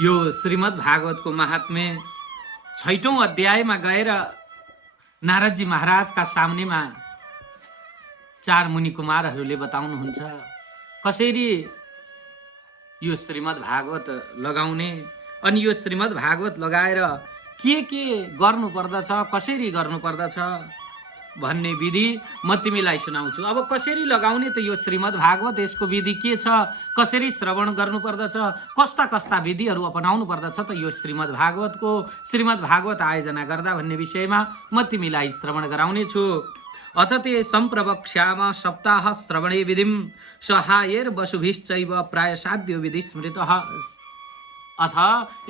यो श्रीमद् भागवतको महात्म्य 6औं अध्यायमा गएर नारदजी महाराजका सामनेमा चार मुनि कुमारहरूले बताउनुहुन्छ कसरी यो श्रीमद् भागवत लगाउने अनि यो श्रीमद् भागवत लगाएर के गर्नु पर्दछ, कसरी गर्नु पर्दछ भन्ने विधि म तिमीलाई सुनाउँछु। अब कसरी लगाउने त यो श्रीमद् भागवत, यसको विधि के छ, कसरी श्रवण गर्नु पर्दछ, कस्ता कस्ता विधिहरू अपनाउनु पर्दछ त यो श्रीमद् भागवत आयोजना गर्दा भन्ने विषयमा म तिमीलाई श्रवण गराउने छु। अथ ते सम्प्रवक्ष्याम सप्ताह श्रवणे विधिम सहायेर वसुभिश्चैव प्राय साध्यो विधि स्मृतः। अथ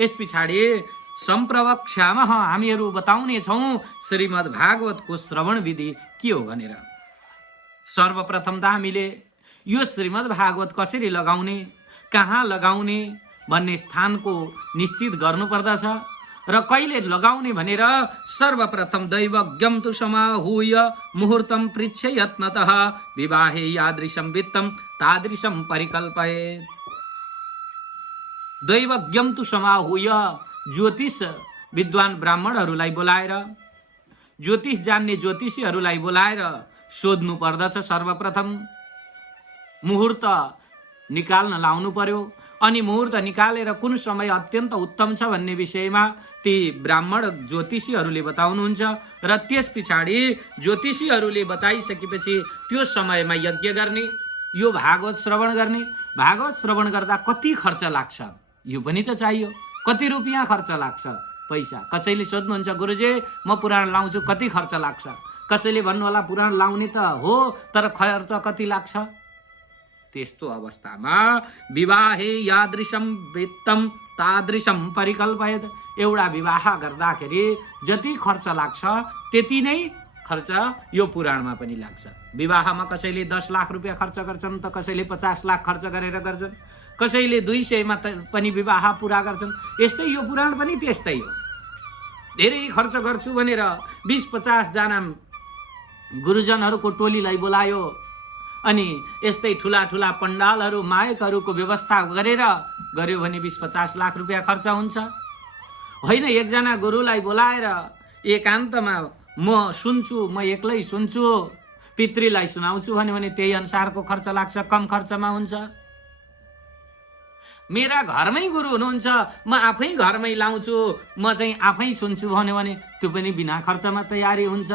यस पछाडि सम्प्रवक्ष्याम हामीहरू बताउने छौं श्रीमद् भागवतको श्रवण विधि के हो भनेर। सर्वप्रथम त हामीले यो श्रीमद् भागवत कसरी लगाउने, कहाँ लगाउने भन्ने स्थानको निश्चित गर्नुपर्दछ र कहिले लगाउने भनेर सर्वप्रथम दैवज्ञम तु समाहूय मुहूर्तम पृच्छे यत्नतः विवाहे यादृशं वित्तम तादृशं परिकल्पयेत्। दैवज्ञम तु समाहूय, ज्योतिष विद्वान ब्राह्मणहरूलाई बोलाएर, ज्योतिष जान्ने ज्योतिषीहरूलाई बोलाएर सोध्नु पर्दछ। सर्वप्रथम मुहूर्त निकाल्न लाउनु पर्यो अनि मुहूर्त निकालेर कुन समय अत्यन्त उत्तम छ भन्ने विषयमा ती ब्राह्मण ज्योतिषीहरूले बताउनुहुन्छ र त्यस पछाडि ज्योतिषीहरूले बताइसकेपछि त्यो समयमा यज्ञ गर्ने, यो भागवत श्रवण गर्ने। भागवत श्रवण गर्दा कति खर्च लाग्छ यो पनि त चाहियो। कति रुपियाँ खर्च लाग्छ, पैसा। कसैले सोध्नुहुन्छ गुरुजी म पुराण लाउँछु कति खर्च लाग्छ, कसैले भन्नु होला पुराण लाउने त हो तर खर्च कति लाग्छ। त्यस्तो अवस्थामा विवाहे यादृशं वित्तम तादृशं परिकल्पयेत्। एउटा विवाह गर्दाखेरि जति खर्च लाग्छ त्यति नै खर्च यो पुराणमा पनि लाग्छ। विवाहमा कसैले 10 लाख रुपियाँ खर्च गर्छन् त कसैले 50 लाख खर्च गरेर गर्छन्, कसैले 200 मा पनि विवाह पुरा गर्छन्। यस्तै यो पुराण पनि त्यस्तै हो। धेरै खर्च गर्छु भनेर 20-50 जना गुरुजनहरूको टोलीलाई बोलायो अनि यस्तै ठुला ठुला पण्डालहरू मायकहरूको व्यवस्था गरेर गर्यो भने 20-50 लाख रुपियाँ खर्च हुन्छ। होइन, एकजना गुरुलाई बोलाएर एकान्तमा म सुन्छु, म एक्लै सुन्छु, पितृलाई सुनाउँछु भने त्यही अनुसारको खर्च लाग्छ, कम खर्चमा हुन्छ। मेरा घरमै गुरु हुनुहुन्छ, म आफै घरमै लाउँछु, म चाहिँ आफै सुन्छु भने त्यो पनि बिना खर्चमा तयारी हुन्छ।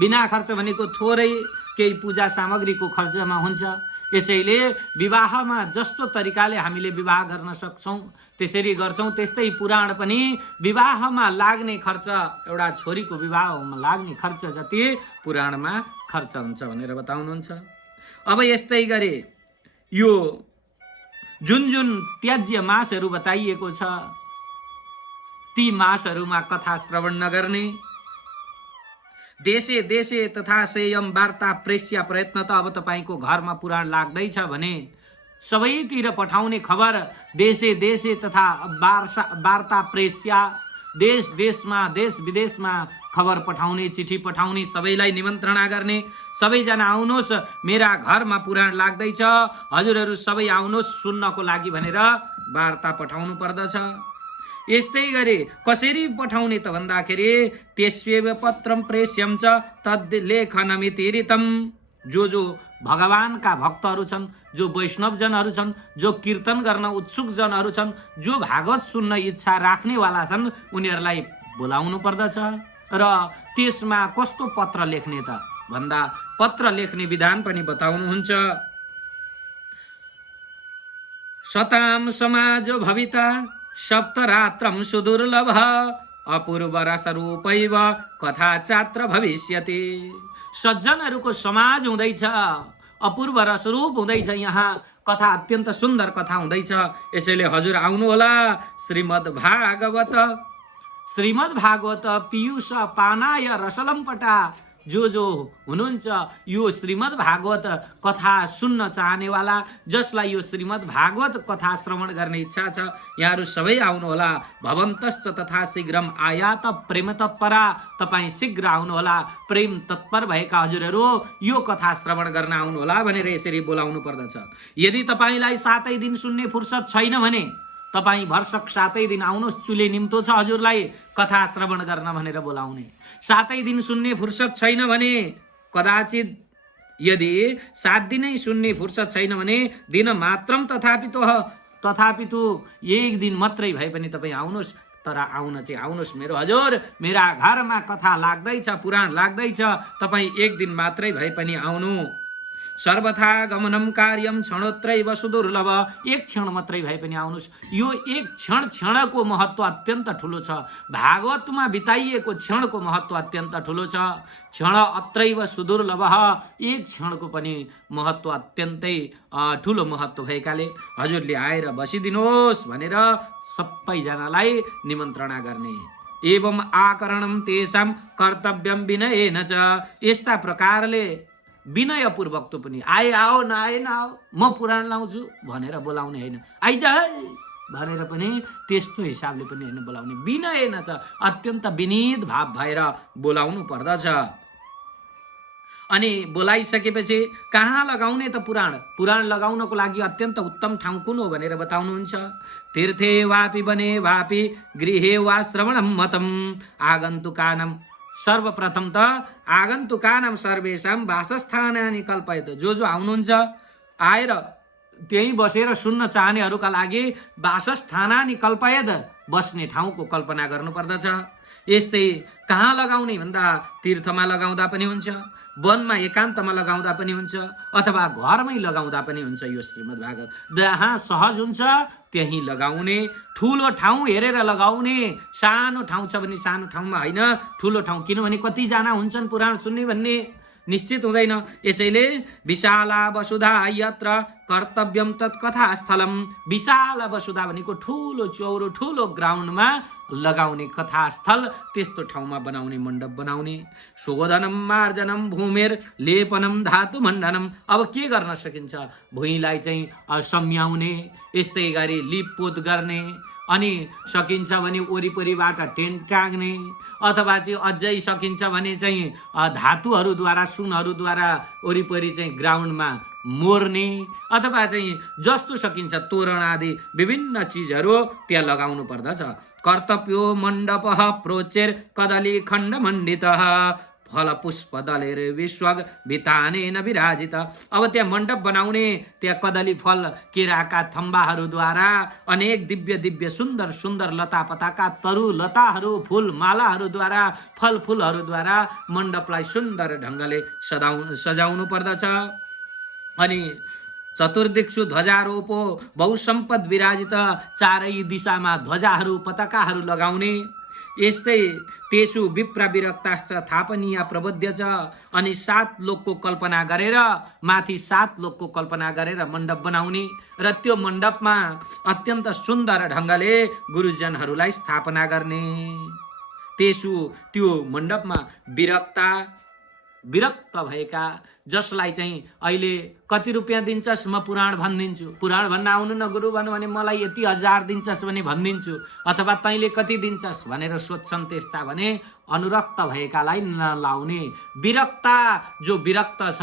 बिना खर्च भनेको थोरै केही पूजा सामग्रीको खर्चमा हुन्छ। यसैले विवाहमा जस्तो तरिकाले हामीले विवाह गर्न सक्छौं त्यसरी गर्छौं, त्यस्तै पुराण पनि विवाहमा लाग्ने खर्च, एउटा छोरीको विवाहमा लाग्ने खर्च जति पुराणमा खर्च हुन्छ भनेर बताउनुहुन्छ। अब यस्तै गरे यो जुन त्याज्य मासहरू बताइएको छ ती मासहरूमा कथा श्रवण नगर्ने, देशे देशे तथा सेयम वार्ता प्रेष्या प्रयत्न त अब तपाईको घरमा पुराण लाग्दैछ भने सबैतिर पठाउने खबर, देशे देशे तथा वार्ता प्रेष्या, देश देशमा देश विदेशमा खबर पठाउने, चिठी पठाउने, सबैलाई निमन्त्रणा गर्ने, सबैजना आउनुहोस् मेरा घरमा पुराण लाग्दैछ, हजुरहरू सबै आउनुहोस् सुन्नको लागि भनेर वार्ता पठाउनु पर्दछ। यस्तै गरी कसरी पठाउने त भन्दाखेरि त्यसैव पत्रम प्रेष्यम च तद् लेखनमितिरितम। जो भगवानका भक्तहरू छन्, जो वैष्णवजनहरू छन्, जो कीर्तन गर्न उत्सुक जनहरू छन्, जो भागवत सुन्न इच्छा राख्नेवाला छन्, उनीहरूलाई बोलाउनु पर्दछ। र त्यसमा कस्तो पत्र लेख्ने त भन्दा पत्र लेख्ने विधान पनि बताउनुहुन्छ। सताम समाजो भविता सप्तरात्रम सुदुर्लभ अपूर्व रसरूपैव कथा चात्र भविष्यति। सज्जनहरूको समाज हुँदैछ, अपूर्व रसरूप हुँदैछ, यहाँ कथा अत्यन्त सुन्दर कथा हुँदैछ। यसैले हजुर आउनुहोला श्रीमद् भागवत पीयूष पानाय रसलम्पटा। जो हुनुहुन्छ यो श्रीमद् भागवत कथा सुन्न चाहनेवाला, जसलाई यो श्रीमद् भागवत कथा श्रवण गर्ने इच्छा छ, यहाँहरू सबै आउनुहोला। भवन्तश्च तथा शीघ्रम आयात प्रेम तत्परा। तपाईँ शीघ्र आउनुहोला, प्रेम तत्पर भएका हजुरहरू यो कथा श्रवण गर्न आउनुहोला भनेर यसरी बोलाउनु पर्दछ। यदि तपाईँलाई 7 दिन सुन्ने फुर्सद छैन भने तपाईँ भरसक 7 दिन आउनुहोस्, चुले निम्तो छ हजुरलाई कथा श्रवण गर्न भनेर बोलाउने। 7 दिन सुन्ने फुर्सद छैन भने कदाचित, यदि 7 दिनै सुन्ने फुर्सद छैन भने दिन मात्रम तथापि तो 1 दिन मात्रै भए पनि तपाईँ आउनुहोस्, तर आउन चाहिँ आउनुहोस् मेरो हजुर, मेरा घरमा कथा लाग्दैछ, पुराण लाग्दैछ, तपाईँ 1 दिन मात्रै भए पनि आउनु। सर्वथा गमनम कार्यम क्षणोत्रैव सुदुर्लभ, 1 क्षण मात्रै भए पनि आउनुहोस्। यो 1 क्षणको महत्त्व अत्यन्त ठुलो छ। भागवतमा बिताइएको क्षणको महत्त्व अत्यन्त ठुलो छ। क्षण अत्रैव सुदुर्लभ, 1 क्षणको पनि महत्त्व अत्यन्तै ठुलो महत्त्व भएकाले हजुरले आएर बसिदिनुहोस् भनेर सबैजनालाई निमन्त्रणा गर्ने। एवं आकरणम तेषां कर्तव्यम विनयेन च, यस्ता प्रकारले विनयपूर्वक त पनि आओ नआए नआओ, म पुराण लाउँछु भनेर बोलाउने होइन, आइज है भनेर पनि त्यस्तो हिसाबले पनि होइन बोलाउने। विनयेन च, अत्यन्त विनीत भाव भएर बोलाउनु पर्दछ। अनि बोलाइसकेपछि कहाँ लगाउने त पुराण? पुराण लगाउनको लागि अत्यन्त उत्तम ठाउँ कुन हो भनेर बताउनुहुन्छ। तीर्थे वापि वने वापि गृहे वा श्रवणम मतम आगन्तुकानां, सर्वप्रथम त आगन्तुकानां सर्वेषां वासस्थानानि कल्पयत। जो आउनुहुन्छ आएर त्यहीँ बसेर सुन्न चाहनेहरूका लागि वासस्थानानि कल्पयत, बस्ने ठाउँको कल्पना गर्नुपर्दछ। यस्तै कहाँ लगाउने भन्दा तीर्थमा लगाउँदा पनि हुन्छ, वनमा एकान्तमा लगाउँदा पनि हुन्छ, अथवा घरमै लगाउँदा पनि हुन्छ। यो श्रीमद् भागवत जहाँ सहज हुन्छ त्यहीँ लगाउने, ठुलो ठाउँ हेरेर लगाउने। सानो ठाउँ छ भने सानो ठाउँमा होइन, ठुलो ठाउँ, किनभने कतिजना हुन्छन् पुराण सुन्ने भन्ने निश्चित हुँदैन। यसैले विशाला वसुधा यत्र कर्तव्यम तत्कथा स्थलम, विशाल वसुधा भनेको ठुलो चौरो, ठुलो ग्राउन्डमा लगाउने कथास्थल, त्यस्तो ठाउँमा बनाउने, मण्डप बनाउने। शोधनम मार्जनम भूमिर लेपनम धातु मण्डनम, अब के गर्न सकिन्छ? भुइँलाई चाहिँ सम्याउने, यस्तै गरी लिपपोत गर्ने, अनि सकिन्छ भने वरिपरिबाट टेन्ट टाँग्ने, अथवा चाहिँ अझै सकिन्छ भने चाहिँ धातुहरूद्वारा, सुनहरूद्वारा वरिपरि चाहिँ ग्राउन्डमा मोर्ने, अथवा चाहिँ जस्तो सकिन्छ तोरण आदि विभिन्न चिजहरू त्यहाँ लगाउनु पर्दछ। कर्तव्यो मण्डपः प्रोचेर कदली खण्ड मण्डितः फल पुष्प दलेर विश्वग भितानेन विराजित। अब त्यहाँ मण्डप बनाउने, त्यहाँ कदली फल केराका थम्बाहरूद्वारा, अनेक दिव्य दिव्य सुन्दर सुन्दर लता पताका तरु लताहरू, फुल मालाहरूद्वारा, फलफुलहरूद्वारा मण्डपलाई सुन्दर ढङ्गले सजाउनु पर्दछ। अनि चतुर्दिक्षु ध्वजारोपो बहुसम्पद विराजित, चारै दिशामा ध्वजाहरू पताकाहरू लगाउने। यस्तै तेसु विप्र विरक्ताश्च थापनीय प्रबोध्य छ, अनि 7 लोकको कल्पना गरेर, माथि 7 लोकको कल्पना गरेर मण्डप बनाउने, र त्यो मण्डपमा अत्यन्त सुन्दर ढङ्गले गुरुजनहरूलाई स्थापना गर्ने। तेसु, त्यो मण्डपमा विरक्त भएका, जसलाई चाहिँ अहिले कति रुपियाँ दिन्छस् म पुराण भनिदिन्छु, पुराण भन्न आउनु न गुरु भन्नु भने मलाई यति 1000 दिन्छस् भने भनिदिन्छु, अथवा तैँले कति दिन्छस् भनेर सोध्छन् त्यस्ता भने अनुरक्त भएकालाई नलाउने। विरक्ता, जो विरक्त छ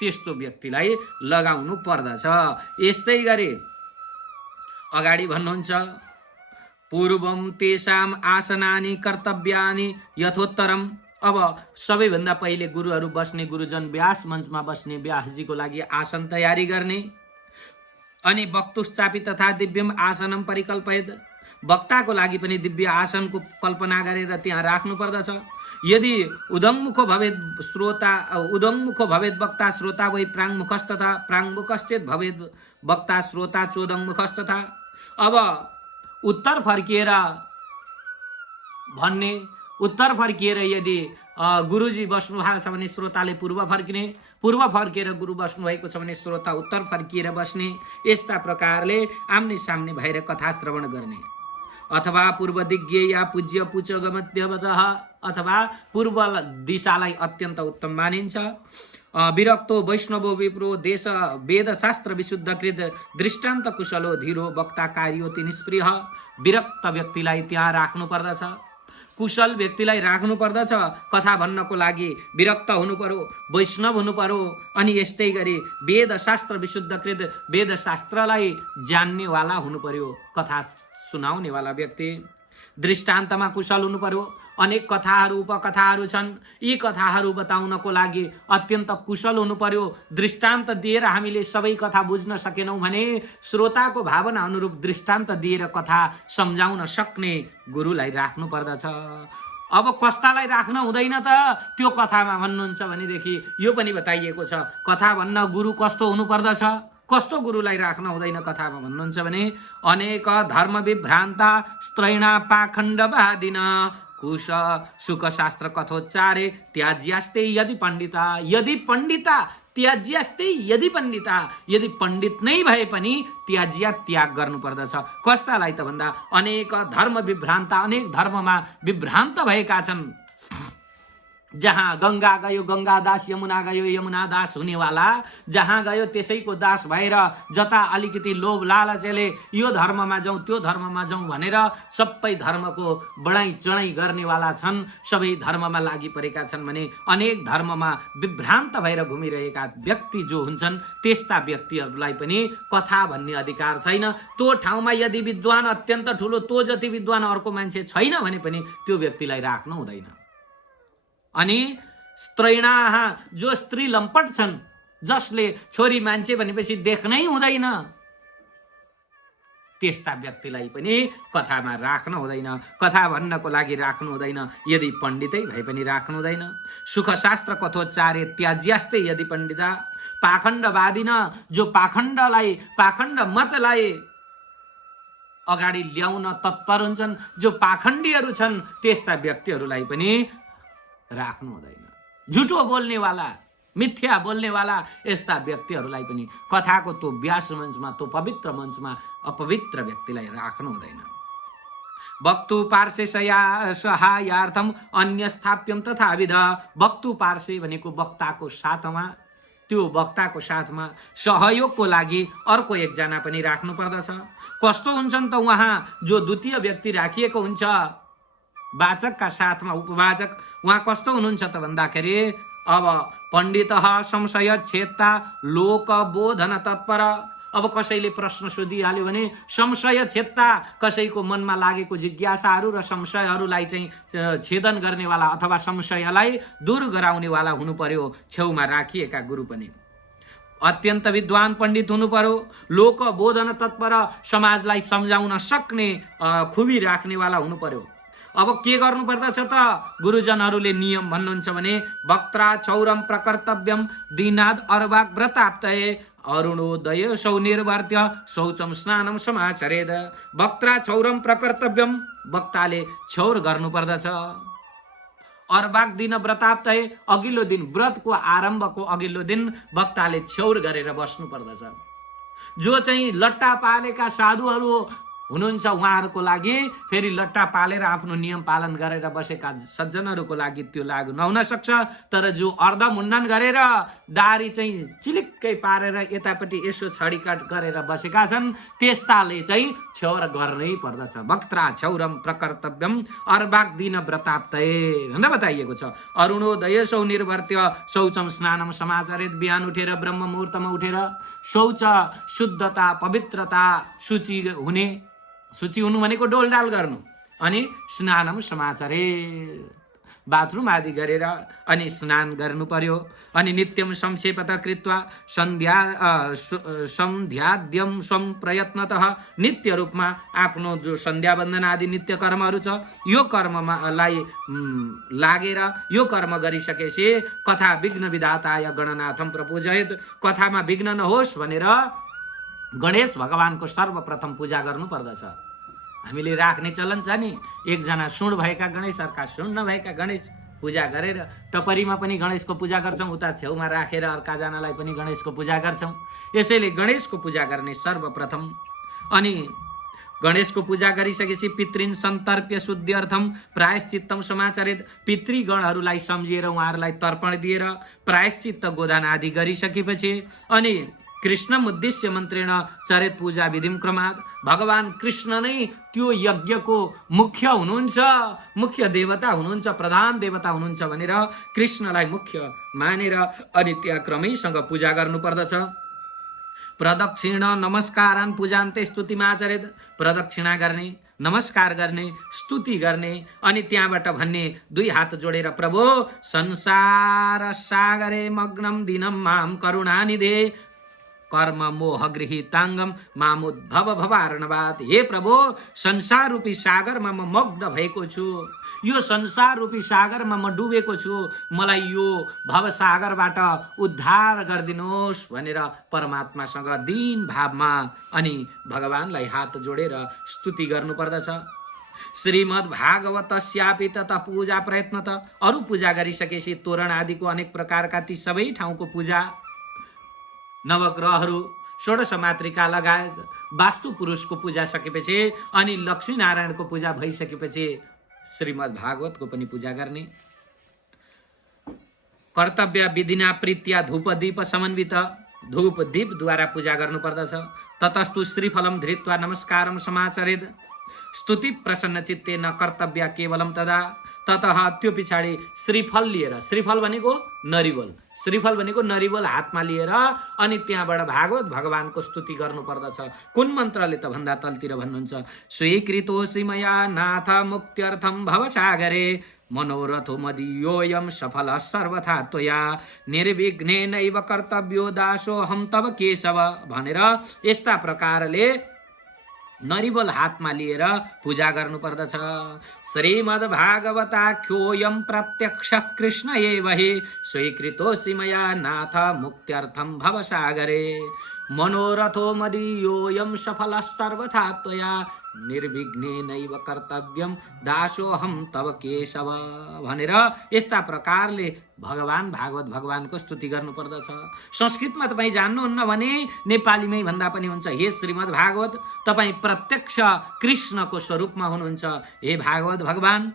त्यस्तो व्यक्तिलाई लगाउनु पर्दछ। यस्तै गरी अगाडि भन्नुहुन्छ पूर्वम तेषाम आसनानि कर्तव्यानि यथोत्तरम। अब सबैभन्दा पहिले गुरुहरू बस्ने, गुरुजन व्यास मञ्चमा बस्ने व्यासजीको लागि आसन तयारी गर्ने। अनि वक्तुश्चापि तथा दिव्यम आसनम परिकल्पयत, वक्ताको लागि पनि दिव्य आसनको कल्पना गरेर त्यहाँ राख्नु पर्दछ। यदि उदङ्मुखो भवेत् वक्ता श्रोता वै प्राङ्मुखस्तथा प्राङ्मुखश्चेत् भवेत् वक्ता श्रोता चोदङ्मुखस्तथा। अब उत्तर फर्किएर भन्ने, उत्तर फर्किएर यदि गुरुजी बस्नु भएको छ भने श्रोताले पूर्व फर्किने, पूर्व फर्किएर गुरु बस्नु भएको छ भने श्रोता उत्तर फर्किएर बस्ने। यस्ता प्रकारले आम्ने सामने भएर कथा श्रवण गर्ने। अथवा पूर्व दिग्गे या पूज्य पुचगमध्यवतः, अथवा पूर्व दिशालाई अत्यन्त उत्तम मानिन्छ। विरक्तो वैष्णवो विप्रो देश वेद शास्त्र विशुद्धकृत दृष्टान्त कुशलो धीरो वक्ता कार्योति निष्प्रिय। विरक्त व्यक्तिलाई त्यहाँ राख्नु पर्दछ। कुशल व्यक्तिलाई राख्नु पर्दछ। कथा भन्नको लागि विरक्त हुनु पर्यो, वैष्णव हुनु पर्यो। अनि यस्तै गरी वेदशास्त्र विशुद्धकृत वेदशास्त्रलाई जान्नेवाला हुनु पर्यो, कथा सुनाउनेवाला व्यक्ति। दृष्टान्तमा कुशल हुनु पर्यो। अनेक कथाहरू उपकथाहरू छन्, यी कथाहरू बताउनको लागि अत्यन्त कुशल हुनु पर्यो। दृष्टान्त दिएर हामीले सबै कथा बुझ्न सकेनौँ भने श्रोताको भावना अनुरूप दृष्टान्त दिएर कथा सम्झाउन सक्ने गुरुलाई राख्नु पर्दछ। अब कस्तालाई राख्न हुँदैन त त्यो कथामा भन्नुहुन्छ भनेदेखि यो पनि बताइएको छ। कथा भन्न गुरु कस्तो हुनु पर्दछ, कस्तो गुरुलाई राख्न हुँदैन कथामा भन्नुहुन्छ भने अनेक धर्म विभ्रान्ता स्त्रैणा पाखण्डवादिन कुश सुख शास्त्र कथोच्चारे त्याज्यास्ते यदि पण्डिता। यदि पण्डिता त्याज्यास्ते यदि पण्डिता, यदि पण्डित नै भए पनि त्याज्या त्याग गर्नु पर्दछ। कस्तालाई त भन्दा अनेक धर्म विभ्रान्ता, अनेक धर्ममा विभ्रान्त भएका छन्। जहाँ गंगा गयो गंगा दास, यमुना गयो यमुना दास हुनेवाला, जहाँ गयो त्यसैको दास भएर जता अलिकति लोभ लालचले यो धर्ममा जाउँ त्यो धर्ममा जाउँ भनेर सबै धर्मको बढाइ चढाइ गर्नेवाला छन्, सबै धर्ममा लागि परेका छन् भने अनेक धर्ममा विभ्रान्त भएर घुमिरहेका व्यक्ति जो हुन्छन् त्यस्ता व्यक्तिहरूलाई पनि कथा भन्ने अधिकार छैन। त्यो ठाउँमा यदि विद्वान अत्यन्त ठुलो, त्यो जति विद्वान अर्को मान्छे छैन भने पनि त्यो व्यक्तिलाई राख्नु हुँदैन। अनि स्त्रैणाः जो स्त्री लम्पट छन्, जसले छोरी मान्छे भनेपछि देख्नै हुँदैन, त्यस्ता व्यक्तिलाई पनि कथामा राख्न हुँदैन, कथा भन्नको लागि राख्नु हुँदैन। यदि पण्डितै भए पनि राख्नु हुँदैन। सुखशास्त्र कथोच्चारे त्याज्यास्ते यदि पण्डिता। पाखण्डवादिन जो पाखण्ड मतलाई अगाडि ल्याउन तत्पर हुन्छन्, जो पाखण्डीहरू छन् त्यस्ता व्यक्तिहरूलाई पनि राख्नु हुँदैन। झुटो बोल्नेवाला, मिथ्या बोल्नेवाला यस्ता व्यक्तिहरूलाई पनि कथाको त्यो व्यास मञ्चमा, त्यो पवित्र मञ्चमा अपवित्र व्यक्तिलाई राख्नु हुँदैन। वक्तु पार्श्वे सहायार्थम अन्य स्थाप्यम तथा विध। वक्तु पार्श्वे भनेको वक्ताको साथमा, त्यो वक्ताको साथमा सहयोगको लागि अर्को एकजना पनि राख्नु पर्दछ। कस्तो हुन्छन् त उहाँ जो द्वितीय व्यक्ति राखिएको हुन्छ वाचकका साथमा, उपवाचक, उहाँ कस्तो हुनुहुन्छ त भन्दाखेरि अब पण्डितः संशय छेत्ता लोकबोधन तत्पर। अब कसैले प्रश्न सोधिहाल्यो भने संशय छेत्ता, कसैको मनमा लागेको जिज्ञासाहरू र संशयहरूलाई चाहिँ छेदन गर्नेवाला अथवा संशयलाई दूर गराउनेवाला हुनु पर्यो छेउमा राखिएका गुरु पनि। अत्यन्त विद्वान पण्डित हुनु पर्यो। लोकबोधन तत्पर, समाजलाई सम्झाउन सक्ने खुबी राख्नेवाला हुनु पर्यो। अब के गर्नु पर्दछ त गुरुजनहरूले नियम भन्नुहुन्छ भने वक्त्रा क्षौरम प्रकर्तव्यम दीनाद अर्वाक व्रताप्तये अरुणोदय सौनिर्वर्त्य शौचम स्नानम समाचरेद। वक्त्रा क्षौरम प्रकर्तव्यम, वक्ताले क्षौर गर्नु पर्दछ। अर्वाक दिन व्रताप्तये, अघिल्लो दिन व्रतको आरम्भको अघिल्लो दिन वक्ताले क्षौर गरेर बस्नु पर्दछ। जो चाहिँ लट्टा पालेका साधुहरू हुनुहुन्छ उहाँहरूको लागि फेरि लट्टा पालेर आफ्नो नियम पालन गरेर बसेका सज्जनहरूको लागि त्यो लागु नहुन सक्छ। तर जो अर्धमुण्डन गरेर दारी चाहिँ चिलिक्कै पारेर यतापट्टि यसो छडीकाट गरेर बसेका छन् त्यस्ताले चाहिँ क्षौर गर्नै पर्दछ। वक्त्रा क्षौरम प्रकर्तव्यम अर्वाक दिन व्रताप्तये भनेर बताइएको छ। अरुणोदय सौ निर्वर्त्य शौचम स्नानम समाचरेत। बिहान उठेर ब्रह्म मुहुर्तमा उठेर शौच, शुद्धता, पवित्रता, शुचि हुनु भनेको डोलडाल गर्नु। अनि स्नानम समाचरे, बाथरुम आदि गरेर अनि स्नान गर्नु पर्यो। अनि नित्यम संक्षेपत कृत्वा सन्ध्याद्यम स्वम प्रयत्नतः, नित्य रूपमा आफ्नो जो सन्ध्या वन्दन आदि नित्य कर्महरू छ यो कर्ममा लागेर यो कर्म गरिसकेपछि कथा विघ्न विधाताय गणनाथम प्रपूजयेत्। कथामा विघ्न नहोस् भनेर गणेश भगवानको सर्वप्रथम पूजा गर्नु पर्दछ। हामीले राख्ने चलन छ नि, एकजना सुण भएका गणेश, अर्का सुण नभएका गणेश पूजा गरेर टपरीमा पनि गणेशको पूजा गर्छौँ, उता छेउमा राखेर अर्काजनालाई पनि गणेशको पूजा गर्छौँ। यसैले गणेशको पूजा गर्ने सर्वप्रथम। अनि गणेशको पूजा गरिसकेपछि पितृन सन्तर्प्य शुद्ध्यर्थम प्रायश्चित्तम समाचरेत। पितृगणहरूलाई सम्झिएर उहाँहरूलाई तर्पण दिएर प्रायश्चित्त गोदान आदि गरिसकेपछि अनि कृष्णमुद्दिश्य मन्त्रेण चरेत पूजा विधिम क्रमात्। भगवान कृष्ण नै त्यो यज्ञको मुख्य हुनुहुन्छ, मुख्य देवता हुनुहुन्छ, प्रधान देवता हुनुहुन्छ भनेर कृष्णलाई मुख्य मानेर अनि त्यहाँ क्रमैसँग पूजा गर्नुपर्दछ। प्रदक्षिण नमस्कारान् पूजान्ते स्तुतिमाचरेत। प्रदक्षिणा गर्ने, नमस्कार गर्ने, स्तुति गर्ने अनि त्यहाँबाट भन्ने दुई हात जोडेर प्रभु संसार सागरे मग्नम दिनम माम करुणानिधे कर्म मोह गृहीताङ्गम मामुद्भव भवार्णवात्। हे प्रभु संसार रूपी सागरमा म मग्न भएको छु, यो संसार रूपी सागरमा म डुबेको छु, मलाई यो भव सागरबाट उद्धार गरिदिनुहोस् भनेर परमात्मासँग दीन भावमा अनि भगवानलाई हात जोडेर स्तुति गर्नुपर्दछ। श्रीमद् भागवतस्यापि तथा पूजा प्रयत्न त अरू पूजा गरिसकेपछि तोरण आदिको अनेक प्रकारका ती सबै ठाउँको पूजा, नवग्रहहरू, षोडश मातृका लगायत वास्तु पुरुषको पूजा सकेपछि अनि लक्ष्मी नारायणको पूजा भइसकेपछि श्रीमद् भागवतको पनि पूजा गर्ने। कर्तव्य विधिना प्रीत्या धूप दीप समन्वित, धूप दीपद्वारा पूजा गर्नुपर्दछ। ततस्तु श्रीफलम धृत्वा नमस्कारम समाचरेद। स्तुति प्रसन्न चित्ते न कर्तव्य केवलम तदा। ततः त्यो पछाडि श्रीफल लिएर, श्रीफल भनेको नरिवल, श्रीफल भनेको नरिवल हातमा लिएर अनि त्यहाँबाट भागवत भगवानको स्तुति गर्नुपर्दछ। कुन मन्त्रले त भन्दा तलतिर भन्नुहुन्छ, स्वीकृतोऽसि मया नाथ मुक्त्यर्थम भवसागरे मनोरथो मदीयोऽयं सफलः सर्वथा त्वया निर्विघ्नेनैव कर्तव्यो दासोऽहं तव केशव भनेर यस्ता प्रकारले नरिवल हातमा लिएर पूजा गर्नुपर्दछ। श्रीमद् भागवताख्योऽयं प्रत्यक्ष कृष्ण एव हि स्वीकृतोऽसि मया नाथ मुक्त्यर्थं भवसागरे मनोरथो मदीयोऽयं सफलः सर्वथा त्वया निर्विघ्नेनैव कर्तव्यम दासोऽहं तव केशव भनेर यस्ता प्रकारले भगवान भागवत भगवानको स्तुति गर्नुपर्दछ। संस्कृतमा तपाईँ जान्नुहुन्न भने नेपालीमै भन्दा पनि हुन्छ। हे श्रीमद् भागवत, तपाईँ प्रत्यक्ष कृष्णको स्वरूपमा हुनुहुन्छ। हे भागवत भगवान,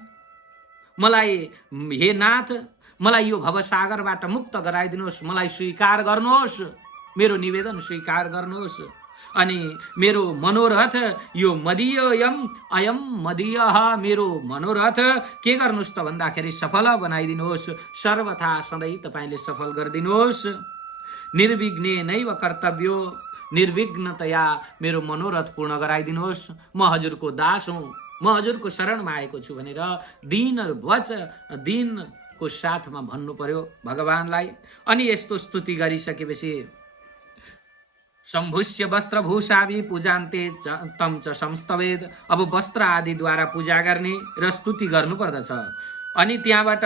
मलाई, हे नाथ, मलाई यो भवसागरबाट मुक्त गराइदिनुहोस्, मलाई स्वीकार गर्नुहोस्, मेरो निवेदन स्वीकार गर्नुहोस् अनि मेरो मनोरथ यो मदीयम अयम मदीयः, मेरो मनोरथ के गर्नुहोस् त भन्दाखेरि सफल बनाइदिनुहोस्, सर्वथा सधैँ तपाईँले सफल गरिदिनुहोस्। निर्विघ्नेनैव कर्तव्यो, निर्विघ्नतया मेरो मनोरथ पूर्ण गराइदिनुहोस्। म हजुरको दास हुँ, म हजुरको शरणमा आएको छु भनेर दीन वच दीनको साथमा भन्नु पर्यो भगवानलाई। अनि यस्तो स्तुति गरिसकेपछि शम्भुष्य वस्त्रभूषाभि पूजान्ते तम च संस्तवेद। अब वस्त्र आदिद्वारा पूजा गर्ने र स्तुति गर्नुपर्दछ। अनि त्यहाँबाट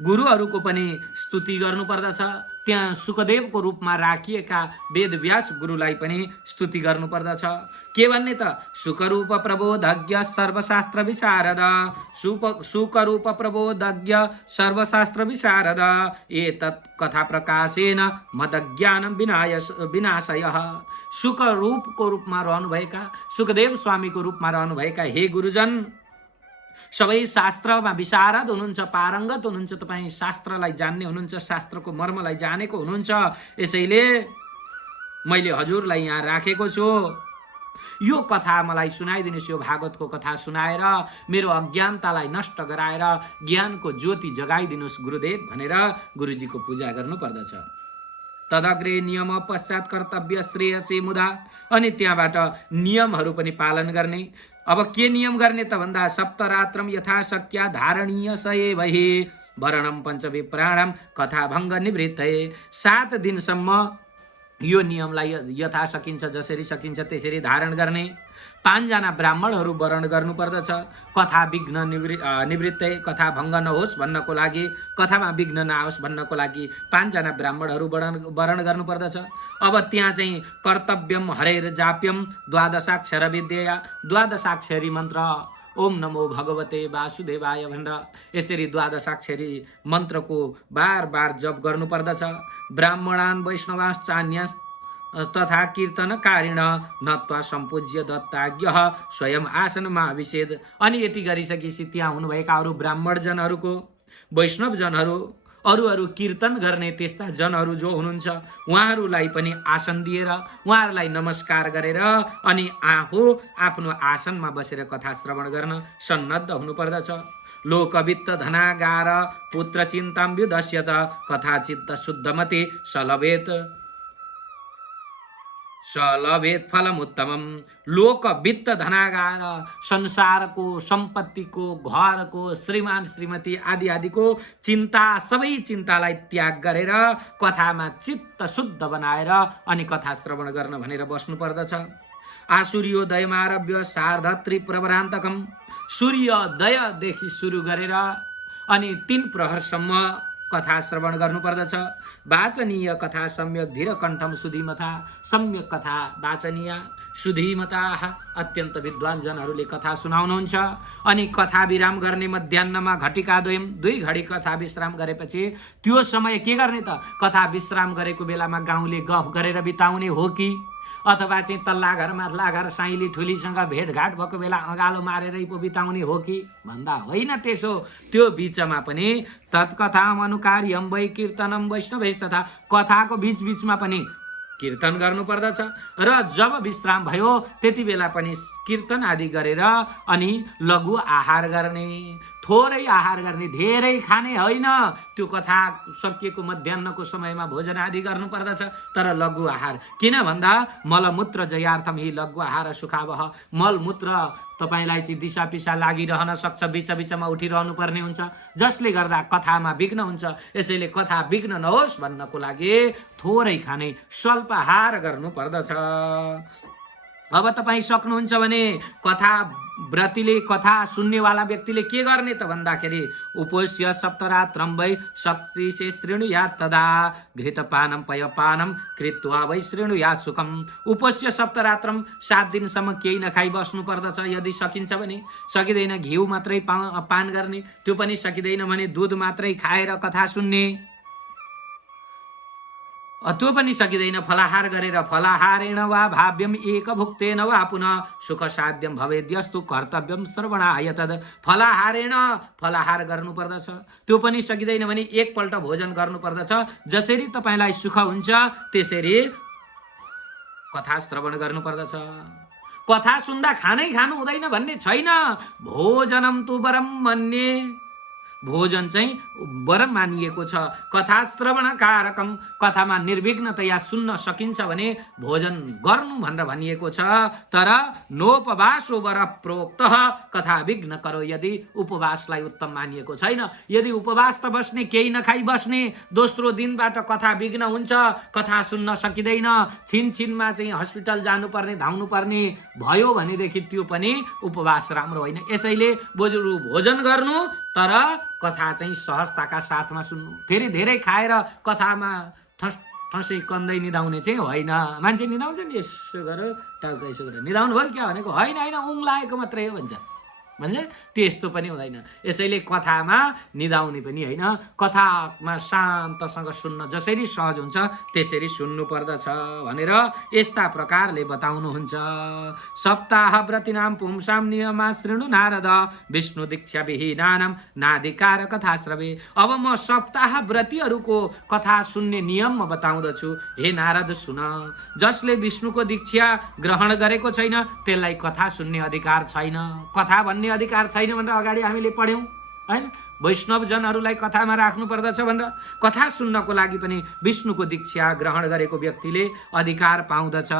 गुरुहरूको पनि स्तुति गर्नुपर्दछ। त्यहाँ सुखदेवको रूपमा राखिएका वेदव्यास गुरुलाई पनि स्तुति गर्नुपर्दछ। के भन्ने त, सुखरूप प्रबोधज्ञ सर्वशास्त्र विशारद, सुखरूप प्रबोधज्ञ सर्वशास्त्र विशारद एतत् कथा प्रकाशेन मदज्ञान विनाशयः। सुखरूपको रूपमा रहनुभएका, सुखदेव स्वामीको रूपमा रहनुभएका हे गुरुजन, सबै शास्त्रमा विशारद हुनुहुन्छ, पारङ्गत हुनुहुन्छ, तपाईँ शास्त्रलाई जान्ने हुनुहुन्छ, शास्त्रको मर्मलाई जानेको हुनुहुन्छ। यसैले मैले हजुरलाई यहाँ राखेको छु, यो कथा मलाई सुनाइदिनुहोस्, यो भागवतको कथा सुनाएर मेरो अज्ञानतालाई नष्ट गराएर ज्ञानको ज्योति जगाइदिनुहोस् गुरुदेव भनेर गुरुजीको पूजा गर्नुपर्दछ। तदग्रे नियम पश्चात कर्तव्य श्रेयसी मुदा। अनि त्यहाँबाट नियमहरू पनि पालन गर्ने। अब के नियम गर्ने त भन्दा, सप्तरात्रम यथा शक्या धारणीय स एव हि वरणम पञ्चविप्राणम कथा भङ्ग निवृत्तये। 7 दिनसम्म यो नियमलाई यथा सकिन्छ, जसरी सकिन्छ त्यसरी धारण गर्ने। 5 जना ब्राह्मणहरू वरण गर्नुपर्दछ। कथा विघ्न निवृत्तै, कथा भङ्ग नहोस् भन्नको लागि, कथामा विघ्न नआओस् भन्नको लागि 5 जना ब्राह्मणहरू वरण गर्नुपर्दछ। अब त्यहाँ चाहिँ कर्तव्यम हरेर जाप्यम द्वादशाक्षर विद्या, 12 मन्त्र ओम नमो भगवते वासुदेवाय भनेर यसरी 12 मन्त्रको बार बार जप गर्नुपर्दछ। ब्राह्मणान् वैष्णवाश्चान्यस् तथा कीर्तनकारिण नत्वा सम्पूज्य दत्ताज्ञः स्वयं आसनमा विषेद। अनि यति गरिसकेपछि त्यहाँ हुनुभएका अरू ब्राह्मणजनहरूको, वैष्णवजनहरू अरू अरू कीर्तन गर्ने त्यस्ता जनहरू जो हुनुहुन्छ उहाँहरूलाई पनि आसन दिएर उहाँहरूलाई नमस्कार गरेर अनि आफू आफ्नो आसनमा बसेर कथा श्रवण गर्न सन्नद्ध हुनुपर्दछ। लोकवित्त धनागार पुत्र चिन्ताम व्युदस्यत कथा चित्त शुद्धमति सलभेत फलमुत्तमम। लोक वित्त धनागार संसारको सम्पत्तिको घरको श्रीमान श्रीमती आदि आदिको चिन्ता सबै चिन्तालाई त्याग गरेर कथामा चित्त शुद्ध बनाएर अनि कथा श्रवण गर्न भनेर बस्नु पर्दछ। आसूर्योदयमारभ्य सार्धत्री प्रवरान्तकम। सूर्योदयदेखि सुरु गरेर अनि 3 प्रहरसम्म कथा श्रवण गर्नुपर्दछ। वाचनीय कथा सम्यक धीर कण्ठम सुधीमता। सम्यक कथा वाचनीय सुधीमता अत्यन्त विद्वान जनहरूले कथा सुनाउनुहुन्छ। अनि कथा विराम गर्ने मध्याह्नमा घटिका 2 घडी कथा विश्राम गरेपछि त्यो समय के गर्ने त? कथा विश्राम गरेको बेलामा गाउँले गफ गरेर बिताउने हो कि अथवा चाहिँ तल्ला घर माथला घर साइली ठुलीसँग भेटघाट भएको बेला अँगालो मारेरै पो बिताउने हो कि भन्दा होइन त्यसो। त्यो बिचमा पनि तत्कथाम अनुकार्यम वै कीर्तनम वैष्णवैस् तथा कथाको बीचमा पनि कीर्तन गर्नुपर्दछ र जब विश्राम भयो त्यति बेला पनि कीर्तन आदि गरेर अनि लघु आहार गर्ने। थोरै आहार गर्ने, धेरै खाने होइन। त्यो कथा सकिएको मध्याह्नको समयमा भोजन आदि गर्नुपर्दछ तर लघु आहार। किन भन्दा मलमूत्र जयार्थम हि लघु आहार सुखावह। मलमूत्र तपाईलाई चाहिँ दिशा पिसा लागिरहन सक्छ, बिचमा उठिरहनु पर्ने हुन्छ, जसले गर्दा कथामा विघ्न हुन्छ। यसैले कथा विघ्न नहोस् भन्नको लागि थोरै खाने स्वल्प आहार गर्नु पर्दछ। अब तपाईँ सक्नुहुन्छ भने कथा व्रतीले कथा सुन्नेवाला व्यक्तिले के गर्ने त भन्दाखेरि उपोष्य सप्तरात्रम वै शक्ति से शृणुयात् तदा घृतपानम पयपानम कृत्वा वै शृणुयात् सुखम। उपोष्य सप्तरात्रम 7 दिनसम्म केही नखाइ बस्नु पर्दछ यदि सकिन्छ भने। सकिँदैन घिउ मात्रै पान गर्ने, त्यो पनि सकिँदैन भने दुध मात्रै खाएर कथा सुन्ने, त्यो पनि सकिँदैन। फलाहार गरेर फलाहारेण वा भाव्यम एक भुक्तेन वा पुनः सुख साध्यम भवेद्यस्तु कर्तव्यम श्रवणाय तद। फलाहारेण फलाहार गर्नुपर्दछ, त्यो पनि सकिँदैन भने एकपल्ट भोजन गर्नुपर्दछ। जसरी तपाईँलाई सुख हुन्छ त्यसरी कथा श्रवण गर्नुपर्दछ। कथा सुन्दा खानै खानु हुँदैन भन्ने छैन। भोजनम तु वरम मन्ये, भोजन चाहिँ वर मानिएको छ। कथा श्रवण कारकम, कथामा निर्विघ्नतया सुन्न सकिन्छ भने भोजन गर्नु भनेर भनिएको छ। तर नोपवासो वर प्रोक्त, कथा विघ्न करो यदि उपवासलाई उत्तम मानिएको छैन। यदि उपवास त बस्ने, केही नखाइ बस्ने, दोस्रो दिनबाट कथा विघ्न हुन्छ, कथा सुन्न सकिँदैन, छिनमा चाहिँ हस्पिटल जानुपर्ने धाउनु पर्ने भयो भनेदेखि त्यो पनि उपवास राम्रो होइन। यसैले बरु भोजन गर्नु तर कथा चाहिँ सहजताका साथमा सुन्नु। फेरि धेरै खाएर कथामा ठसै कन्दै निदाउने चाहिँ होइन। मान्छे निदाउँछ नि यसो गर टाउको यसो गरेर निदाउनु भयो क्या भनेको होइन, उङ लागेको मात्रै हो भन्छ। त्यस्तो पनि हुँदैन। यसैले कथामा निदाउने पनि होइन, कथामा शान्तसँग सुन्न जसरी सहज हुन्छ त्यसरी सुन्नु पर्दछ भनेर यस्ता प्रकारले बताउनुहुन्छ। सप्ताह व्रतिनाम पुंसाम नियमा शृणु नारद विष्णु दीक्षा विहीनानाम नादिकार कथा श्रवे। अब म सप्ताह व्रतीहरूको कथा सुन्ने नियम म बताउँदछु। हे नारद सुन, जसले विष्णुको दीक्षा ग्रहण गरेको छैन त्यसलाई कथा सुन्ने अधिकार छैन। कथा भन्ने अधिकार छैन भनेर अगाडि हामीले पढ्यौं हैन। वैष्णव जनहरूलाई कथामा राख्नु पर्दछ भनेर। कथा सुन्नको लागि पनि विष्णुको दीक्षा ग्रहण गरेको व्यक्तिले अधिकार पाउँदछ।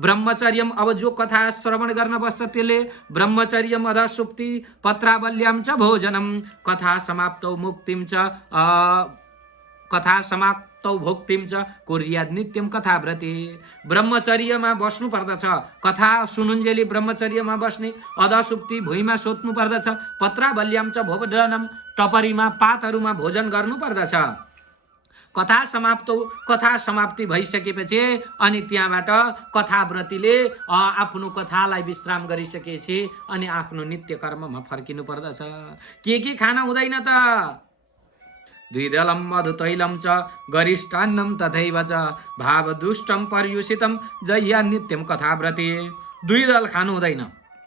ब्रह्मचर्यम, अब जो कथा श्रवण गर्न बस्छ त्यसले ब्रह्मचर्यम अध सुप्ति पत्रावल्याम च भोजनम कथा समाप्तौ मुक्तिम च कथा समाप्तौ भोक्तिम च कुर्याद नित्यम कथा व्रती। ब्रह्मचर्यमा बस्नु पर्दछ। कथा सुनुन्जेली ब्रह्मचर्यमा बस्ने, अधसुप्ति भुइँमा सोध्नु पर्दछ, पत्रावल्याम च भोजनम टपरीमा पातहरूमा भोजन गर्नु पर्दछ। कथा समाप्ति भइसकेपछि अनि त्यहाँबाट कथाव्रतीले आफ्नो कथालाई विश्राम गरिसकेपछि अनि आफ्नो नित्य कर्ममा फर्किनु पर्दछ। के खाना हुँदैन त? द्विदलम मधुतैलम च गरिष्ठान्नम तथैव च भावदुष्टम पर्युषितम जया नित्यम कथाव्रती। द्विदल खानु हुँदैन।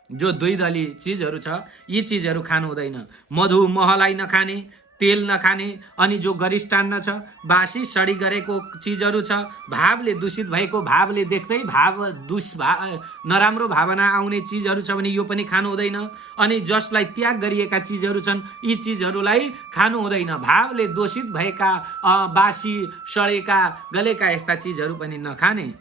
जो द्विदली चिजहरू छ यी चिजहरू खानु हुँदैन। मधु महलाई नखाने, तेल नखाने अनि जो गरिष्ठान्न छ, बासी सडी गरेको चिजहरू छ, भावले दूषित भएको, भावले देख्दै नराम्रो भावना आउने चिजहरू छ भने यो पनि खानु हुँदैन। अनि जसलाई त्याग गरिएका चिजहरू छन् यी चिजहरूलाई खानु हुँदैन। भावले दोषित भएका बासी सडेका गलेका यस्ता चिजहरू पनि नखाने।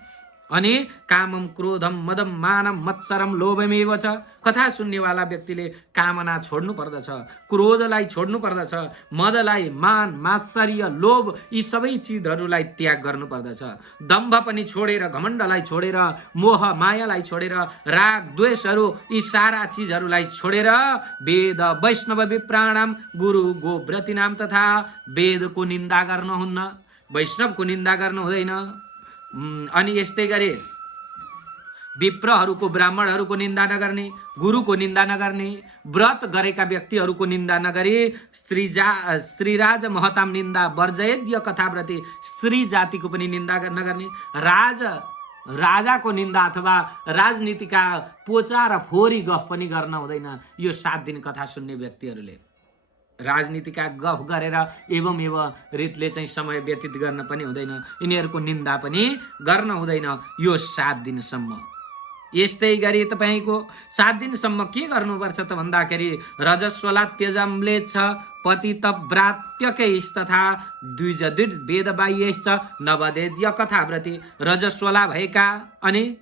अनि कामम क्रोधम मदम मानम मत्सरम लोभमेव छ। कथा सुन्नेवाला व्यक्तिले कामना छोड्नु पर्दछ, क्रोधलाई छोड्नु पर्दछ, मदलाई, मान, मात्सर्य, लोभ यी सबै चिजहरूलाई त्याग गर्नु पर्दछ। दम्भ पनि छोडेर, घमण्डलाई छोडेर, मोह मायालाई छोडेर, राग द्वेषहरू यी सारा चिजहरूलाई छोडेर वेद वैष्णव विप्राणाम गुरु गोव्रतीनाम तथा वेदको निन्दा गर्नुहुन्न, वैष्णवको निन्दा गर्नु हुँदैन। अनि यस्तै गरी विप्रहरूको, ब्राह्मणहरूको निन्दा नगर्ने, गुरुको निन्दा नगर्ने, व्रत गरेका व्यक्तिहरूको निन्दा नगरी स्त्रीराज महताम निन्दा वर्जयद्य कथाव्रते, स्त्री जातिको पनि निन्दा नगर्ने, राजाको निन्दा अथवा राजनीतिका पोचा र फोरी गफ पनि गर्न हुँदैन। यो 7 दिन कथा सुन्ने व्यक्तिहरूले राजनीतिका गफ गरेर एवं रीतले चाहिँ समय व्यतीत गर्न पनि हुँदैन। यिनीहरूको निन्दा पनि गर्न हुँदैन यो 7 दिनसम्म। यस्तै गरी तपाईँको 7 दिनसम्म के गर्नुपर्छ त भन्दाखेरि रजस्वला त्यजम्लेच्छ पतितव्रात्यकैस्तथा द्विजद्विज वेदबाह्यैश्च नवदेद्य कथाव्रती। रजस्वला भएका अनि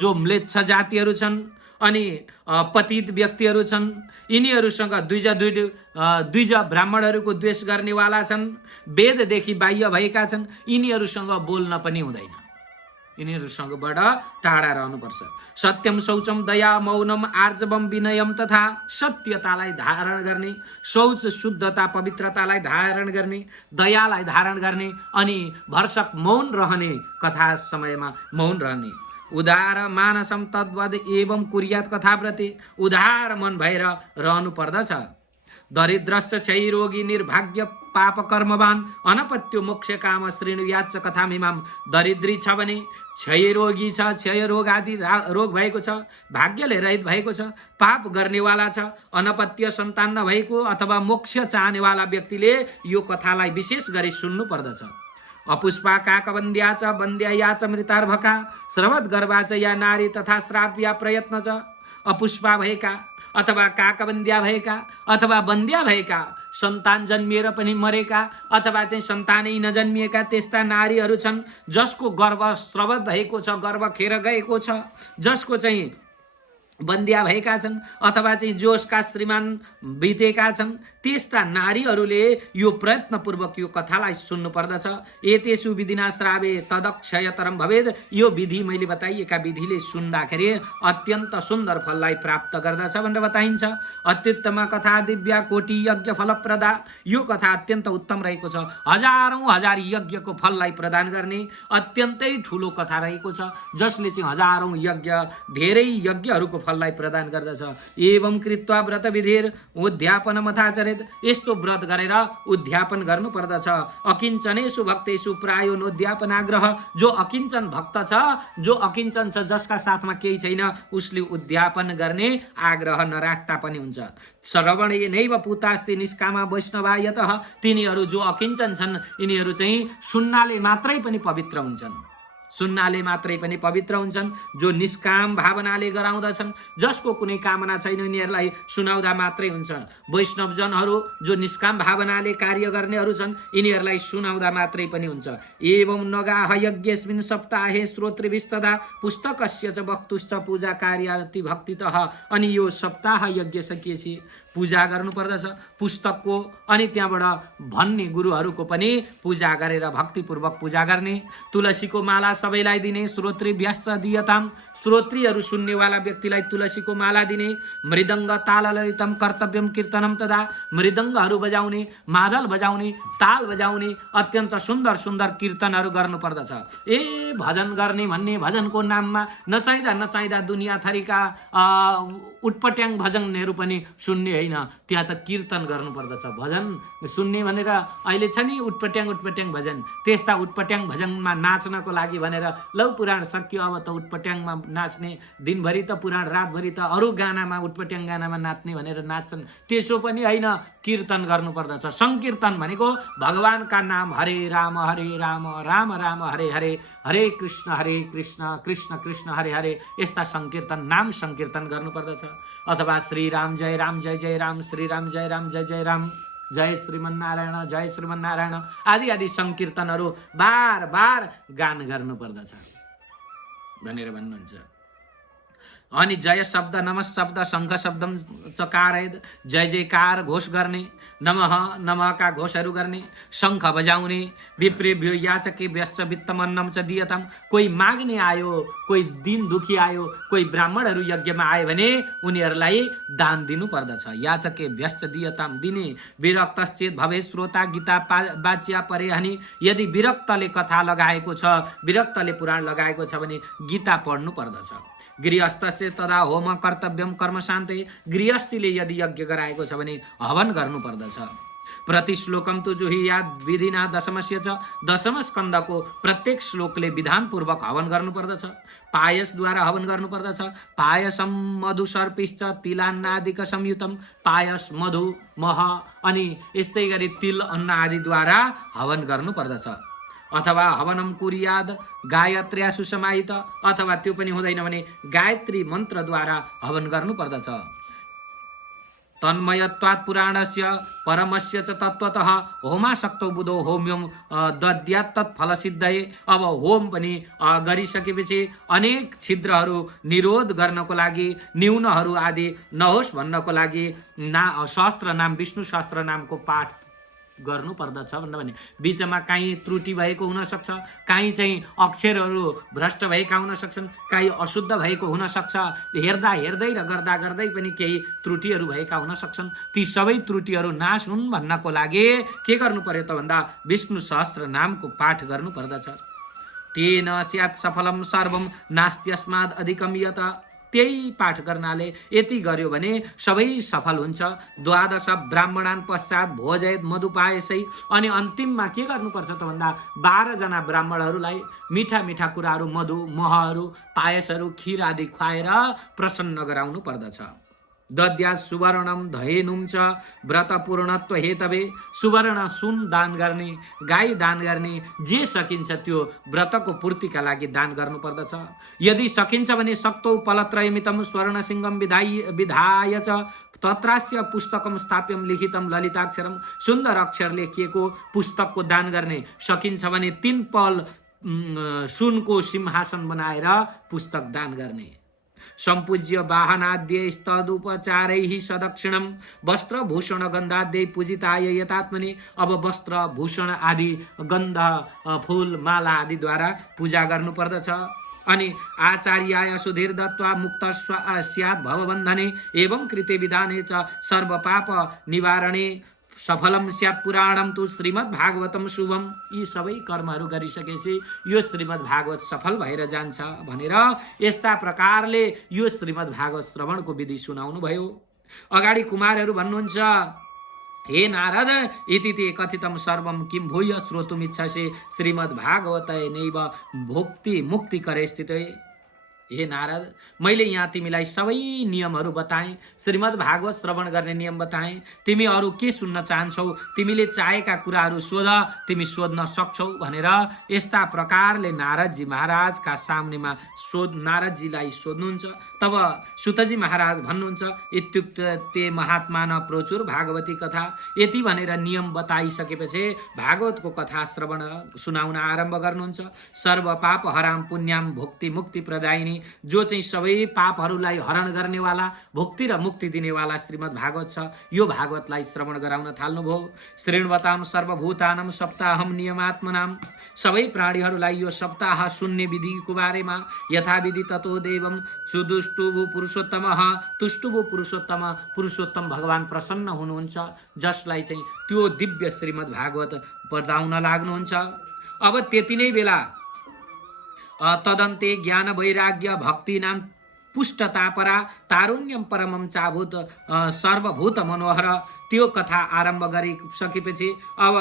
जो म्लेच्छ जातिहरू छन् अनि पतित व्यक्तिहरू छन्, यिनीहरूसँग द्विज ब्राह्मणहरूको द्वेष गर्नेवाला छन्, वेददेखि बाह्य भएका छन्, यिनीहरूसँग बोल्न पनि हुँदैन, यिनीहरूसँगबाट टाढा रहनुपर्छ। सत्यम शौचम दया मौनम आर्जवम विनयम तथा सत्यतालाई धारण गर्ने, शौच शुद्धता पवित्रतालाई धारण गर्ने, दयालाई धारण गर्ने अनि भरसक मौन रहने, कथा समयमा मौन रहने। उदार मानसम तद्वद एवं कुर्यात कथाव्रते, उदार मन भएर रहनु पर्दछ। दरिद्रश्च क्षयरोगी निर्भाग्य पाप कर्मवान अनपत्यो मोक्ष काम श्रेणुयाच कथामिमाम। दरिद्री छ भने, क्षयरोगी छ, क्षय रोग आदि रोग भएको छ, भाग्यले रहित भएको छ, पाप गर्नेवाला छ, अनपत्य सन्तान नभएको अथवा मोक्ष चाहनेवाला व्यक्तिले यो कथालाई विशेष गरी सुन्नु पर्दछ। अपुष्पा काकबन्द्या च बन्द्या च मृतार्भका श्रवत गर्भा च या नारी तथा श्राप या प्रयत्न च। अपुष्पा भएका अथवा काकबन्द्या भएका अथवा बन्द्या भएका, सन्तान जन्मिएर पनि मरेका अथवा चाहिँ सन्तानै नजन्मिएका त्यस्ता नारीहरू छन् जसको गर्भ श्रवत भएको छ, गर्भ खेर गएको छ, जसको चाहिँ बन्द्या भएका छन् अथवा चाहिँ जोसका श्रीमान बितेका छन्, त्यस्ता नारीहरूले यो प्रयत्नपूर्वक यो कथालाई सुन्नु पर्दछ। एतेषु विधिना श्रावे तदक्षयतरम भवेद। यो विधि मैले बताइएका विधिले सुन्दाखेरि अत्यन्त सुन्दर फललाई प्राप्त गर्दछ भनेर बताइन्छ। अत्युत्तम कथा दिव्या कोटि यज्ञ फलप्रदा। यो कथा अत्यन्त उत्तम रहेको छ, हजारौं हजार यज्ञको फललाई प्रदान गर्ने अत्यन्तै ठुलो कथा रहेको छ, जसले चाहिँ हजारौं यज्ञ, धेरै यज्ञहरूको फललाई प्रदान गर्दछ। एवं कृत्वा व्रत विधिर उद्यापन मथाचरित। यस्तो व्रत गरेर उद्यापन गर्नु पर्दछ। अकिञ्चनेषु भक्तेषु प्रायो नोद्यापनाग्रह। जो अकिञ्चन भक्त छ, जो अकिञ्चन छ, जसका साथमा केही छैन, उसले उद्यापन गर्ने आग्रह नराख्दा पनि हुन्छ। श्रवणे नैव पुतास्ति निष्कामा वैष्णवायतः। तिनीहरू जो अकिञ्चन छन् यिनीहरू चाहिँ सुन्नाले मात्रै पनि पवित्र हुन्छन्, सुन्नाले मात्रै पनि पवित्र हुन्छन्। जो निष्काम भावनाले गराउँदछन्, जसको कुनै कामना छैन, यिनीहरूलाई सुनाउँदा मात्रै हुन्छ। वैष्णवजनहरू जो निष्काम भावनाले कार्य गर्नेहरू छन्, यिनीहरूलाई सुनाउँदा मात्रै पनि हुन्छ। एवं नगाह यज्ञस्मिन् सप्ताहे श्रोतृभिस्तदा पुस्तकस्य च वक्तुश्च पूजा कार्याति भक्तितः। अनि यो सप्ताह यज्ञ सकिएपछि पूजा गर्नु पर्दछ पुस्तकको, अनि त्यहाँबाट भन्ने गुरुहरूको पनि पूजा गरेर भक्तिपूर्वक पूजा गर्ने। तुलसीको माला सबैलाई दिने। श्रोतृभ्यश्च दीयताम। श्रोत्रीहरू सुन्नेवाला व्यक्तिलाई तुलसीको माला दिने। मृदङ्ग ताल ललितम कर्तव्यम कीर्तनम तदा। मृदङ्गहरू बजाउने, मादल बजाउने, ताल बजाउने, अत्यन्त सुन्दर सुन्दर कीर्तनहरू गर्नु पर्दछ। भजन गर्ने भन्ने भजनको नाममा नचाहिँदा दुनियाँ थरीका उटपट्याङ भजनहरू पनि सुन्ने होइन, त्यहाँ त कीर्तन गर्नु पर्दछ। भजन सुन्ने भनेर अहिले छ नि उटपट्याङ भजन, त्यस्ता उटपट्याङ भजनमा नाच्नको लागि भनेर लौ पुराण सक्यो, अब त उटपट्याङमा नाच्ने, दिनभरि त पुराण, रातभरि त अरू गानामा, उटपट्याङ गानामा नाच्ने भनेर नाच्छन्। त्यसो पनि होइन, कीर्तन गर्नुपर्दछ। सङ्कीर्तन भनेको भगवानका नाम, हरे राम राम राम हरे हरे, हरे कृष्ण कृष्ण कृष्ण हरे हरे, यस्ता सङ्कीर्तन, नाम सङ्कीर्तन गर्नुपर्दछ। अथवा श्रीराम जय राम, श्रीराम जय जय राम, जय श्रीमन्नारायण आदि आदि सङ्कीर्तनहरू बार बार गान गर्नुपर्दछ भनेर भन्नुहुन्छ। अनि जय शब्द, नमः शब्द, शङ्ख शब्दम चकारेद, जय जयकार घोष गर्ने, नमःका घोषहरू गर्ने, शङ्ख बजाउने, विप्रेभ्यो याचके व्यश्च वित्तमन्नम च दियतम, कोही माग्ने आयो, कोही दिन दुखी आयो, कोही ब्राह्मणहरू यज्ञमा आयो भने उनीहरूलाई दान दिनु पर्दछ। याचके व्यश्च दियतम, दिने, विरक्तश्चेत भवे श्रोता गीता वाच्या परे हनि, यदि विरक्तले कथा लगाएको छ, विरक्तले पुराण लगाएको छ भने गीता पढ्नु पर्दछ। गृहस्थस्य तदा होम कर्तव्यम कर्म शान्ति, गृहस्थीले यदि यज्ञ गराएको छ भने हवन गर्नु पर्दछ। प्रति श्लोकम तु जुहियाद विधिना दशमस्य च, दशम स्कन्धको प्रत्येक श्लोकले विधानपूर्वक हवन गर्नु पर्दछ। पायसद्वारा हवन गर्नु पर्दछ। पायसम मधु सर्पिश्च तिलान्नादिक संयुतम, पायस, मधु, मह अनि यस्तै गरी तिल, अन्न आदिद्वारा हवन गर्नु पर्दछ। अथवा हवनम कुर्याद गायत्र्या सुसमाहित, अथवा त्यो पनि हुँदैन भने गायत्री मन्त्रद्वारा हवन गर्नु पर्दछ। तन्मयत्वात् पुराणस्य परमस्य च तत्त्वतः होमासक्तौ बुधो होम्यम दद्यात् तत्फलसिद्धये, अब होम पनि गरिसकेपछि अनेक छिद्रहरू निरोध गर्नको लागि, न्यूनहरू आदि नहोस् भन्नको लागि शास्त्र नाम, विष्णु शास्त्र नामको पाठ गर्नु पर्दछ भने बीचमा काहीँ त्रुटि भएको हुन सक्छ, काहीँ चाहिँ अक्षरहरू भ्रष्ट भएका हुन सक्छन्, काहीँ अशुद्ध भएको हुन सक्छ, हेर्दा हेर्दै र गर्दा गर्दै पनि केही त्रुटिहरू भएका हुन सक्छन्। ती सबै त्रुटिहरू नाश हुन् भन्नको लागि के गर्नु पर्यो त भन्दा विष्णु सहस्त्र नामको पाठ गर्नु पर्दछ। तेन स्यात् सफलम सर्वम नास्त्यस्माद् अधिकम यत, त्यही पाठ गर्नाले यति गर्यो भने सबै सफल हुन्छ। द्वादश ब्राह्मणान् पश्चात भोजयत मधुपायसै, अनि अन्तिममा के गर्नुपर्छ त भन्दा 12 जना ब्राह्मणहरूलाई मिठा मिठा कुराहरू, मधु, महहरू, पायसहरू, खीर आदि खुवाएर प्रसन्न गराउनु पर्दछ। दद्या सुवर्णम धयेनुम च व्रत पूर्णत्व हेतवे, सुवर्ण सुन दान गर्ने, गाई दान गर्ने, जे सकिन्छ त्यो व्रतको पूर्तिका लागि दान गर्नु पर्दछ। यदि सकिन्छ भने सक्तौ पलत्रयमितम स्वर्ण सिंहम विधाय च तत्रास्य पुस्तकम स्थाप्यम लिखितम ललिताक्षरम, सुन्दर अक्षर लेखिएको पुस्तकको दान गर्ने। सकिन्छ भने 3 पल सुनको सिंहासन बनाएर पुस्तक दान गर्ने। सम्पूज्य वाहनाद्य स्तदुपचारैः सदक्षिणम वस्त्र भूषण गन्धाद्यै पूजिताय यतात्मनि, अब वस्त्र भूषण आदि गन्ध, फूल, माला आदिद्वारा पूजा गर्नु पर्दछ। अनि आचार्याय सुधीर दत्वा मुक्त स्यात् भवबन्धने, एवं कृते विधाने च सर्व पाप निवारणे सफलम स्यात् पुराणम तु श्रीमद् भागवतम शुभम, यी सबै कर्महरू गरिसकेपछि यो श्रीमद् भागवत सफल भएर जान्छ भनेर यस्ता प्रकारले यो श्रीमद् भागवत श्रवणको विधि सुनाउनु भयो। अगाडि कुमारहरू भन्नुहुन्छ, हे नारद, इति ते कथितम सर्वम किम भूय श्रोतुमिच्छसे श्रीमद् भागवतैनैव भोक्ति मुक्ति करे स्थिते। हे नारद, मैले यहाँ तिमीलाई सबै नियमहरू बताएँ, श्रीमद् भागवत श्रवण गर्ने नियम बताएँ। तिमी अरू के सुन्न चाहन्छौ, तिमीले चाहेका कुराहरू सोध, तिमी सोध्न सक्छौ भनेर यस्ता प्रकारले नारदजी महाराजका सामनेमा नारदजीलाई सोध्नुहुन्छ। तब सुतजी महाराज भन्नुहुन्छ, इत्युक्त ते महात्मा न प्रचुर भागवती कथा, यति भनेर नियम बताइसकेपछि भागवतको कथा श्रवण सुनाउन आरम्भ गर्नुहुन्छ। सर्व पाप हराम पुण्याम भुक्ति मुक्ति प्रदायिनी, जो चाहिँ सबै पापहरूलाई हरण गर्नेवाला, भुक्ति र मुक्ति दिनेवाला श्रीमद् भागवत छ, यो भागवतलाई श्रवण गराउन थाल्नुभयो। श्रृण्वताम सर्वभूतानाम सप्ताहम नियमात्मनाम, सबै प्राणीहरूलाई यो सप्ताह सुन्ने विधिको बारेमा यथाविधि ततो देवम सुदुष्टुभु पुरुषोत्तमः, तुष्टुभु पुरुषोत्तम, पुरुषोत्तम भगवान प्रसन्न हुनुहुन्छ, जसलाई चाहिँ त्यो दिव्य श्रीमद् भागवत पढाउन लाग्नुहुन्छ। अब त्यति नै बेला तदन्ते ज्ञान वैराग्य भक्ति नाम पुष्टतापरा तारुण्यम परमम चाभूत सर्वभूत मनोहर। त्यो कथा आरम्भ गरिसकेपछि अब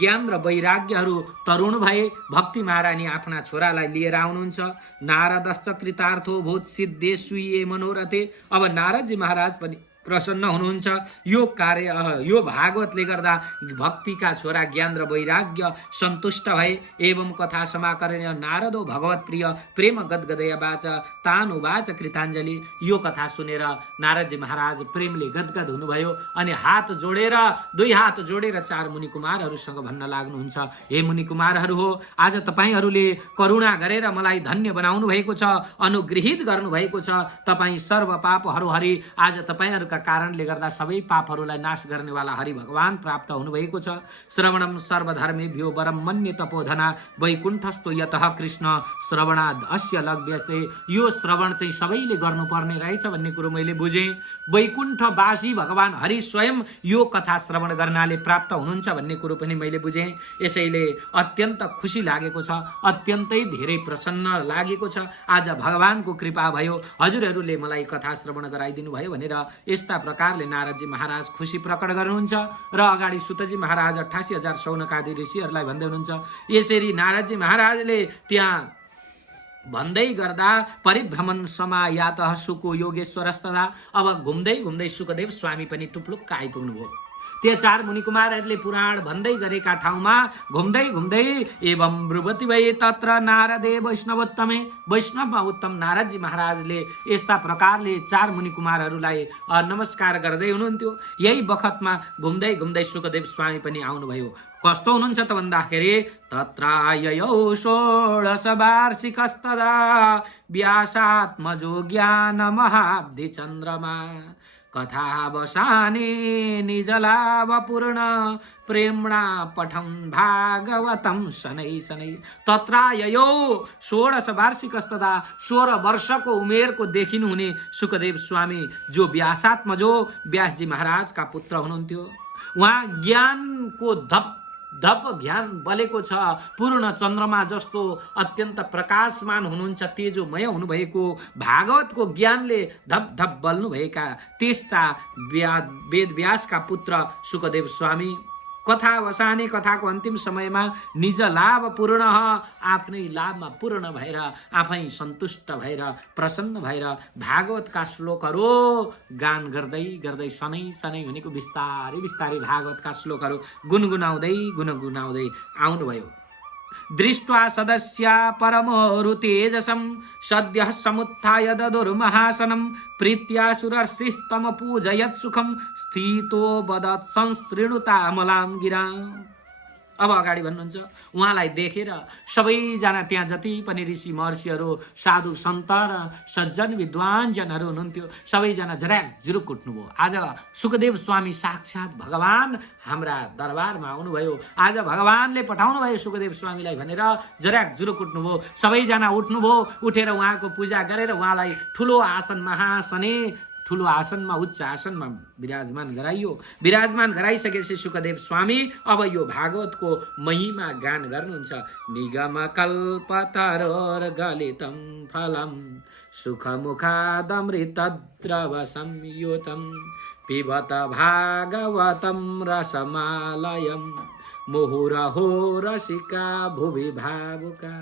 ज्ञान र वैराग्यहरू तरुण भए। भक्ति महारानी आफ्ना छोरालाई लिएर आउनुहुन्छ। नारदश्च कृतार्थो भूत सिद्धे सुये मनोरथे। अब नारदजी महाराज पनि प्रसन्न हुनुहुन्छ। यो कार्य यो भागवतले गर्दा भक्तिका छोरा ज्ञान र वैराग्य सन्तुष्ट भए। एवं कथा समाकर्ण्य नारदो भगवत प्रिय प्रेम गदगदय बाच तानुवाच कृताञ्जली। यो कथा सुनेर नारदजी महाराज प्रेमले गदगद हुनुभयो अनि दुई हात जोडेर चार मुनि कुमारहरूसँग भन्न लाग्नुहुन्छ, हे मुनि कुमारहरू हो, आज तपाईहरूले करुणा गरेर मलाई धन्य बनाउनु भएको छ, अनुगृहित गर्नुभएको छ। तपाईँ सर्व पापहरू हरि, आज तपाईहरूका कारणले गर्दा सबै पापहरूलाई नाश गर्नेवाला हरि भगवान प्राप्त हुनुभएको छ। श्रवणम सर्वधर्मेभ्यो वरम मन्ये तपोधना वैकुण्ठस्थो यतः कृष्ण श्रवणाद् अस्य लग्यते। यो श्रवण चाहिँ सबैले गर्नुपर्ने रहेछ भन्ने कुरो मैले बुझेँ। वैकुण्ठवासी भगवान हरि स्वयं यो कथा श्रवण गर्नाले प्राप्त हुनुहुन्छ भन्ने कुरो पनि मैले बुझेँ। यसैले अत्यन्त खुसी लागेको छ, अत्यन्तै धेरै प्रसन्न लागेको छ। आज भगवानको कृपा भयो, हजुरहरूले मलाई कथा श्रवण गराइदिनु भयो भनेर यस्ता प्रकारले नारदजी महाराज खुसी प्रकट गर्नुहुन्छ। र अगाडि सुतजी महाराज 88,000 शौनकादि ऋषिहरूलाई भन्दै हुनुहुन्छ। यसरी नारदजी महाराजले त्यहाँ भन्दै गर्दा परिभ्रमण समायात सुको योगेश्वरस्तदा। अब घुम्दै घुम्दै सुखदेव स्वामी पनि टुप्लुक्क आइपुग्नुभयो। त्यो चार मुनि कुमारहरूले पुराण भन्दै गरेका ठाउँमा घुम्दै घुम्दै एवं ब्रुवती भए तत्र नारदे वैष्णवोत्तमे। वैष्णवमा उत्तम नारदजी महाराजले यस्ता प्रकारले चार मुनि कुमारहरूलाई नमस्कार गर्दै हुनुहुन्थ्यो। यही बखतमा घुम्दै घुम्दै सुखदेव स्वामी पनि आउनुभयो। कस्तो हुनुहुन्छ त भन्दाखेरि तत्राययौ षोडश वार्षिकस्तदा व्यासात्मजो ज्ञान महाब्धि चन्द्रमा कथावसाने निजलाभपूर्ण प्रेम्णा पठं भागवतं शनै शनै। तत्राययौ 16 वार्षिकस्तदा 16 वर्षको उमेरको देखिनुहुने सुखदेव स्वामी जो व्यासात्मजो व्यासजी महाराजका पुत्र हुनुहुन्थ्यो। उहाँ ज्ञानको धप ज्ञान बलेको छ। पूर्ण चन्द्रमा जस्तो अत्यन्त प्रकाशमान हुनुहुन्छ, तेजोमय हुनुभएको, भागवतको ज्ञानले धप धप बल्नुभएका त्यस्ता वेद व्यासका पुत्र सुखदेव स्वामी कथा वसाने कथाको अन्तिम समयमा निज लाभ पूर्ण आफ्नै लाभमा पूर्ण भएर आफै सन्तुष्ट भएर प्रसन्न भएर भागवतका श्लोकहरू गान गर्दै गर्दै सनै सनै भनेको बिस्तारै बिस्तारै भागवतका श्लोकहरू गुनगुनाउँदै आउनुभयो। दृष्ट्वा सदस्या परमोरु तेजसं सद्यः समुत्थाय ददुर्महासनं प्रीत्या सुरर्षिस्तम पूजयत् सुखं स्थितो वदत् संसृणुतामलां गिरा। अब अगाडि भन्नुहुन्छ, उहाँलाई देखेर सबैजना त्यहाँ जति पनि ऋषि महर्षिहरू साधु सन्त र सज्जन विद्वानजनहरू हुनुहुन्थ्यो सबैजना झर्याक झुरुक उठ्नुभयो। आज सुखदेव स्वामी साक्षात् भगवान हाम्रा दरबारमा आउनुभयो, आज भगवानले पठाउनु भयो सुखदेव स्वामीलाई भनेर झर्याक झुरुक उठ्नुभयो। सबैजना उठ्नुभयो, उठेर उहाँको पूजा गरेर उहाँलाई ठुलो आसन महासने ठुलो आसनमा उच्च आसनमा विराजमान गराइयो। विराजमान गराइसकेपछि सुखदेव स्वामी अब यो भागवतको महिमा गान गर्नुहुन्छ। निगम कल्पतरोर गलितं फलं सुखमुखादमृतद्रव संयुतं पिबत भागवतं रसमालयं मुहुरहो रसिका भुवि भावुका।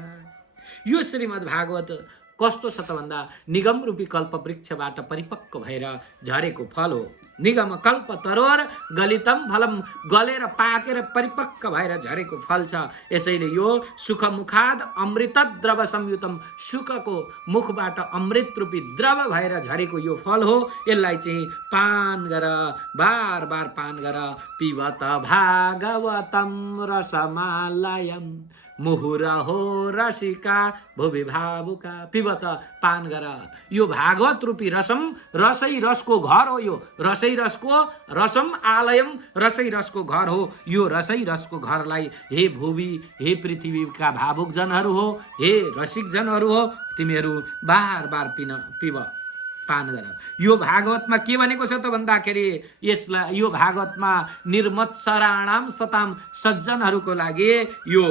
यो श्रीमद् भागवत कस्तो छ त भन्दा निगम रूपी कल्प वृक्षबाट परिपक्व भएर झरेको फल हो। निगम कल्प तरोर गलितम फलम, गलेर पाकेर परिपक्व भएर झरेको फल छ। यसैले यो सुख मुखाद अमृत द्रव संयुतम, सुखको मुखबाट अमृत रूपी द्रव भएर झरेको यो फल हो। यसलाई चाहिँ पान गर, बार बार पान गर। पिबत भागवतम रसमालयम मुहुरहो रसिका भुवि भावुका। पिबत पान गर, यो भागवत रूपी रसम, रसै रसको घर हो। यो रसै रसको रसम आलयम, रसै रसको घर हो। यो रसै रसको घरलाई हे भुवि, हे पृथ्वीका भावुक जनहरू हो, हे रसिक जनहरू हो, तिमीहरू बार बार पिब पान गर। यो भागवतमा के भनेको छ त भन्दाखेरि यसलाई यो भागवतमा निर्मत्सराणाम सताम, सज्जनहरूको लागि यो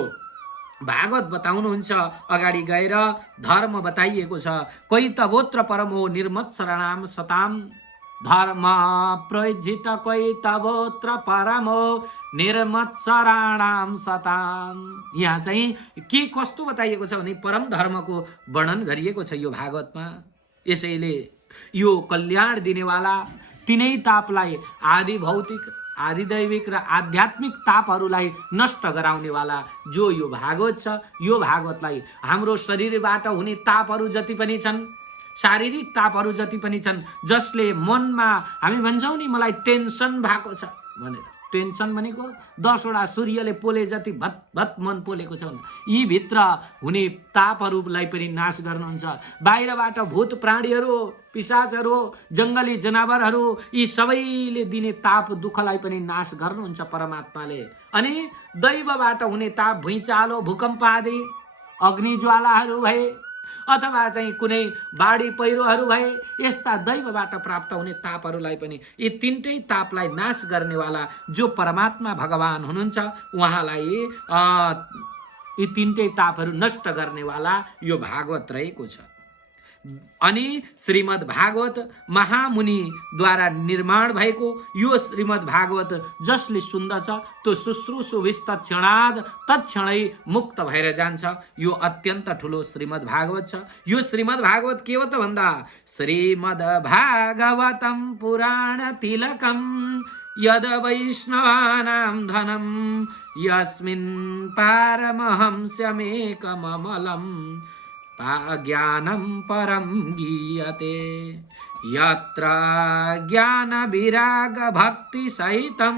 भागवत बताउनुहुन्छ अगाडि गएर धर्म बताइएको छ। कोही तबोत्र परमो निर्मत्सरणाम सताम, धर्म प्रजित कोही तबोत्र परमो निर्मत्सराणाम सताम। यहाँ चाहिँ के कस्तो बताइएको छ भने परम धर्मको वर्णन गरिएको छ यो भागवतमा। यसैले यो कल्याण दिनेवाला तिनै तापलाई आदि भौतिक, आदि दैविक र आध्यात्मिक तापहरूलाई नष्ट गराउनेवाला जो यो भागवत छ, यो भागवतलाई हाम्रो शरीरबाट हुने तापहरू जति पनि छन्, शारीरिक तापहरू जति पनि छन्, जसले मनमा हामी भन्छौँ नि मलाई टेन्सन भएको छ भनेर, टेन्सन भनेको 10वटा सूर्यले पोले जति भत भत मन पोलेको छ भने यी भित्र हुने तापहरूलाई पनि नाश गर्नुहुन्छ। बाहिरबाट भूत प्राणीहरू, पिशाचहरू, जङ्गली जनावरहरू, यी सबैले दिने ताप दुःखलाई पनि नाश गर्नुहुन्छ परमात्माले। अनि दैवबाट हुने ताप, भुइँचालो, भूकम्प आदि, अग्निज्वालाहरू भए अथवा चाहिँ कुनै बाढी पहिरोहरू भए, यस्ता दैवबाट प्राप्त हुने तापहरूलाई पनि, यी तीनटै तापलाई नाश गर्नेवाला जो परमात्मा भगवान हुनुहुन्छ, उहाँलाई यी तीनटै तापहरू नष्ट गर्नेवाला यो भागवत रहेको छ। अनि श्रीमद् भागवत महामुनिद्वारा निर्माण भएको यो श्रीमद् भागवत जसले सुन्दछ त्यो शुश्रूषुभिस्त क्षणाद तत्क्षणै मुक्त भएर जान्छ। यो अत्यन्त ठुलो श्रीमद् भागवत छ। यो श्रीमद् भागवत के हो त भन्दा श्रीमद् भागवतम पुराण तिलकम यद वैष्णवानां धनम यस्मिन् पारमहंस्यमेकममलं ज्ञानं परं गीयते यत्र ज्ञान विराग भक्ति सहितं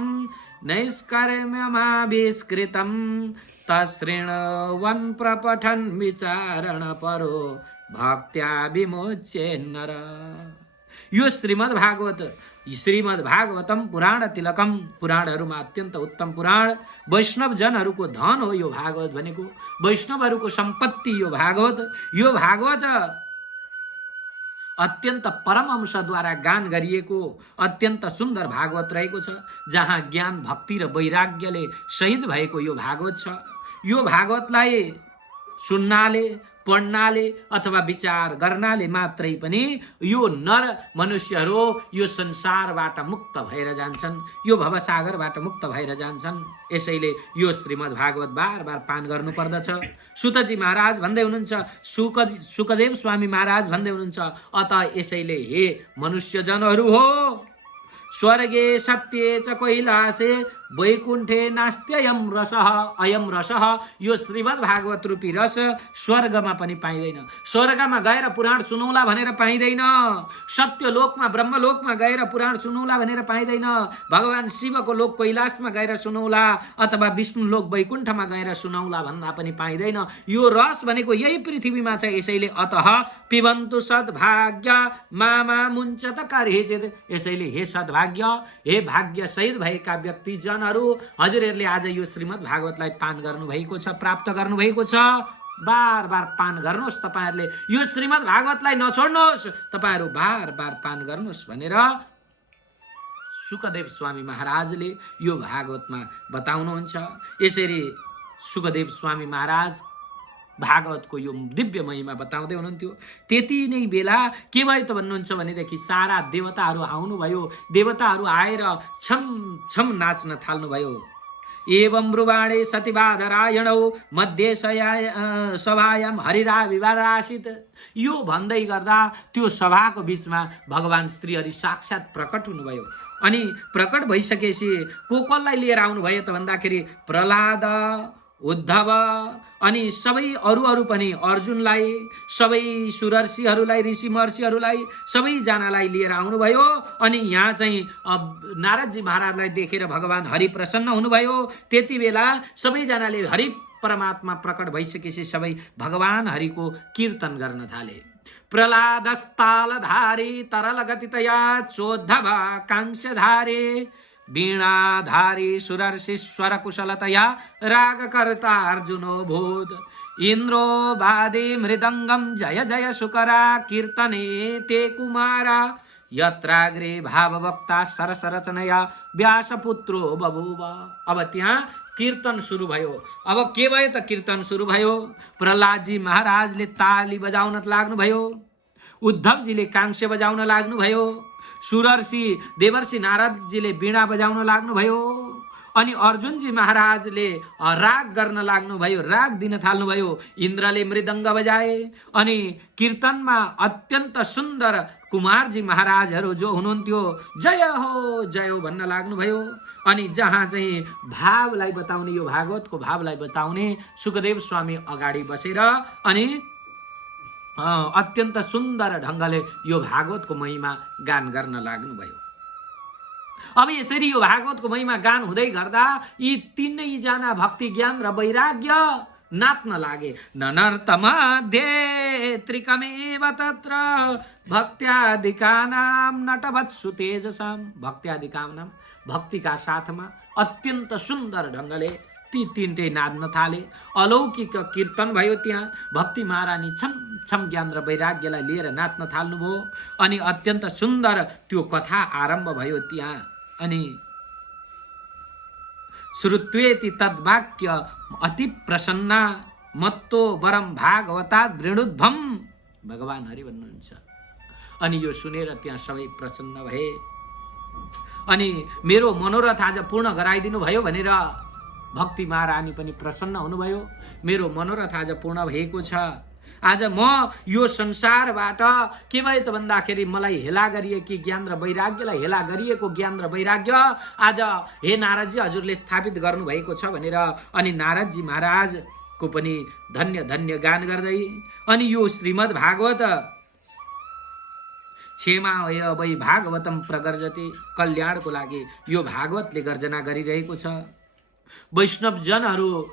नैष्कर्म्यमाविष्कृतं तच्छृण्वन् प्रपठन् विचारण परो भक्त्या विमोच्येन्नर। यो श्रीमद् भागवतम पुराण तिलकम, पुराणहरूमा अत्यन्त उत्तम पुराण, वैष्णव जनहरूको धन हो यो भागवत भनेको, वैष्णवहरूको सम्पत्ति यो भागवत। यो भागवत अत्यन्त परमहंसद्वारा गान गरिएको अत्यन्त सुन्दर भागवत रहेको छ, जहाँ ज्ञान, भक्ति र वैराग्यले शहीद भएको यो भागवत छ। यो भागवतलाई सुन्नाले, पढ्नाले अथवा विचार गर्नाले मात्रै पनि यो नर मनुष्यहरू यो संसारबाट मुक्त भएर जान्छन्, यो भवसागरबाट मुक्त भएर जान्छन्। यसैले यो श्रीमद् भागवत बार बार पान गर्नु पर्दछ। सुतजी महाराज भन्दै हुनुहुन्छ, सुकदेव स्वामी महाराज भन्दै हुनुहुन्छ, अत यसैले हे मनुष्यजनहरू हो, स्वर्गे सत्ये च कैलासे वैकुण्ठे नास्त्ययम रसः, अयम रसः, यो श्रीमद् भागवत रूपी रस स्वर्गमा पनि पाइँदैन। स्वर्गमा गएर पुराण सुनौला भनेर पाइँदैन, सत्यलोकमा ब्रह्मलोकमा गएर पुराण सुनौला भनेर पाइँदैन, भगवान शिवको लोक कैलाशमा गएर सुनौला अथवा विष्णु लोक वैकुण्ठमा गएर सुनौला भन्दा पनि पाइँदैन। यो रस भनेको यही पृथ्वीमा छ। यसैले अतः पिबन्तु सद्भाग्य मामा मुञ्चत कार्हिचित, यसैले हे सद्भाग्य, हे भाग्य सहित भएका व्यक्तिजन हजुरहरूले आज यो श्रीमद् भागवतलाई पान गर्नु भएको छ, प्राप्त गर्नु भएको छ। बार बार पान गर्नुहोस्, तपाईहरुले यो श्रीमद् भागवतलाई नछोड्नुहोस्, तपाईहरु बार बार पान गर्नुहोस् भनेर सुकदेव स्वामी महाराजले यो भागवतमा बताउनुहुन्छ। यसरी सुकदेव स्वामी महाराज भागवतको यो दिव्य महिमा बताउँदै हुनुहुन्थ्यो। त्यति नै बेला के भयो त भन्नुहुन्छ भनेदेखि सारा देवताहरू आउनुभयो। देवताहरू आएर छम छम नाच्न थाल्नुभयो। एवं ब्रुवाणे सतिबाधरायणौ मध्ये सभायाम हरिराविवारासित, यो भन्दै गर्दा त्यो सभाको बीचमा भगवान श्री हरि साक्षात प्रकट हुनुभयो। अनि प्रकट भइसकेपछि कोलाई लिएर आउनुभयो त भन्दाखेरि प्रहलाद, उद्धव अनि सबै अरू पनि, अर्जुनलाई, सबै सुरर्षिहरूलाई, ऋषि महर्षिहरूलाई सबैजनालाई लिएर आउनुभयो। अनि यहाँ चाहिँ नारदजी महाराजलाई देखेर भगवान हरि प्रसन्न हुनुभयो। त्यति बेला सबैजनाले हरि परमात्मा प्रकट भइसकेपछि सबै भगवान हरिको कीर्तन गर्न थाले। प्रहलादस्तालधारी तरल गतितया चोद्धव कांक्षधारे वीणाधारी सुरर्षिश्वर कुशलतया रागकर्ता अर्जुनो भूत इंद्रो वादी मृदंगम जय जय शुकरा कीर्तने ते कुमारा यत्राग्रे भाववक्ता सरसरचनया व्यासपुत्रो बभूव। अब त्यहाँ कीर्तन सुरु भयो। अब के भयो त कीर्तन सुरु भयो। प्रहलादजी महाराजले ताली बजाउन लाग्नुभयो, उद्धवजीले कांस्य बजाउन लाग्नुभयो, सुरर्षि देवर्षि नारदजीले वीणा बजाउन लाग्नुभयो, अनि अर्जुनजी महाराजले राग गर्न लाग्नुभयो, राग दिन थाल्नुभयो, इन्द्रले मृदङ्ग बजाए, अनि कीर्तनमा अत्यन्त सुन्दर कुमारजी महाराजहरू जो हुनुहुन्थ्यो जय हो भन्न लाग्नुभयो। अनि जहाँ चाहिँ भावलाई बताउने, यो भागवतको भावलाई बताउने सुखदेव स्वामी अगाडि बसेर अनि अत्यन्त सुन्दर ढङ्गले यो भागवतको महिमा गान गर्न लाग्नुभयो। अब यसरी यो भागवतको महिमा गान हुँदै गर्दा यी तीनैजना भक्ति ज्ञान र वैराग्य नाच्न लागे। ननर्तमध्ये त्रिकमेव तत्र भक्त्यादिकानां नटवत्सु तेजसां। भक्त्यादिकानां भक्तिका साथमा अत्यन्त सुन्दर ढङ्गले ती तीनटै नाच्न थाले। अलौकिक कीर्तन भयो त्यहाँ। भक्ति महारानी छम छम ज्ञान र वैराग्यलाई लिएर नाच्न थाल्नुभयो। अनि अत्यन्त सुन्दर त्यो कथा आरम्भ भयो त्यहाँ। अनि श्रुत्वेति तद्वाक्य अति प्रसन्ना मत्तो वरम भागवतात् वृणुध्वम। भगवान हरि भन्नुहुन्छ। अनि यो सुनेर त्यहाँ सबै प्रसन्न भए। अनि मेरो मनोरथ आज पूर्ण गराइदिनु भयो भनेर भक्ति महारानी पनि प्रसन्न हुनुभयो। मेरो मनोरथ आज पूर्ण भएको छ। आज म यो संसारबाट के भयो त भन्दाखेरि मलाई हेला गरिएकी ज्ञान र वैराग्यलाई हेला गरिएको ज्ञान र वैराग्य आज हे नारदजी हजुरले स्थापित गर्नुभएको छ भनेर अनि नारदजी महाराजको पनि धन्य धन्य गान गर्दै अनि यो श्रीमद् भागवत क्षेमा वै भागवतम प्रगर्जते, कल्याणको लागि यो भागवतले गर्जना गरिरहेको छ। वैष्णव जनहरू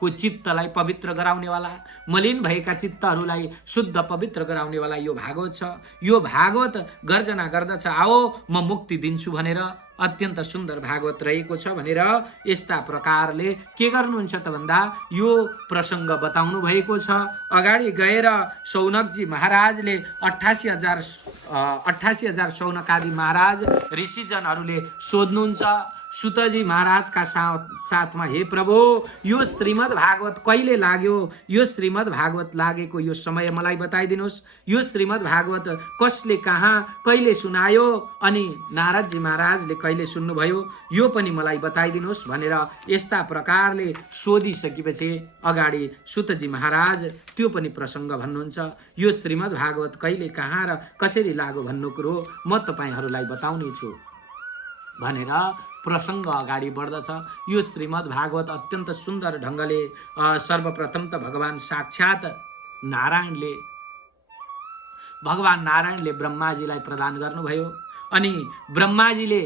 को चित्तलाई पवित्र गराउनेवाला, मलिन भएका चित्तहरूलाई शुद्ध पवित्र गराउनेवाला यो भागवत छ। यो भागवत गर्जना गर्दछ आओ म मुक्ति दिन्छु भनेर अत्यन्त सुन्दर भागवत रहेको छ भनेर यस्ता प्रकारले के गर्नुहुन्छ त भन्दा यो प्रसङ्ग बताउनु भएको छ। अगाडि गएर शौनकजी महाराजले 88,000 शौनकादि महाराज ऋषिजनहरूले सोध्नुहुन्छ सुतजी महाराजका साथमा, हे प्रभु यो श्रीमद् भागवत कहिले लाग्यो, यो श्रीमद् भागवत लागेको यो समय मलाई बताइदिनुहोस्, यो श्रीमद् भागवत कसले कहाँ कहिले सुनायो अनि नारदजी महाराजले कहिले सुन्नुभयो यो पनि मलाई बताइदिनुहोस् भनेर यस्ता प्रकारले सोधिसकेपछि अगाडि सुतजी महाराज त्यो पनि प्रसङ्ग भन्नुहुन्छ। यो श्रीमद् भागवत कहिले कहाँ र कसरी लाग्यो भन्नु कुरो म तपाईहरूलाई बताउने छु भनेर प्रसङ्ग अगाडि बढ्दछ। यो श्रीमद् भागवत अत्यन्त सुन्दर ढङ्गले सर्वप्रथम त भगवान साक्षात् भगवान नारायणले ब्रह्माजीलाई प्रदान गर्नुभयो। अनि ब्रह्माजीले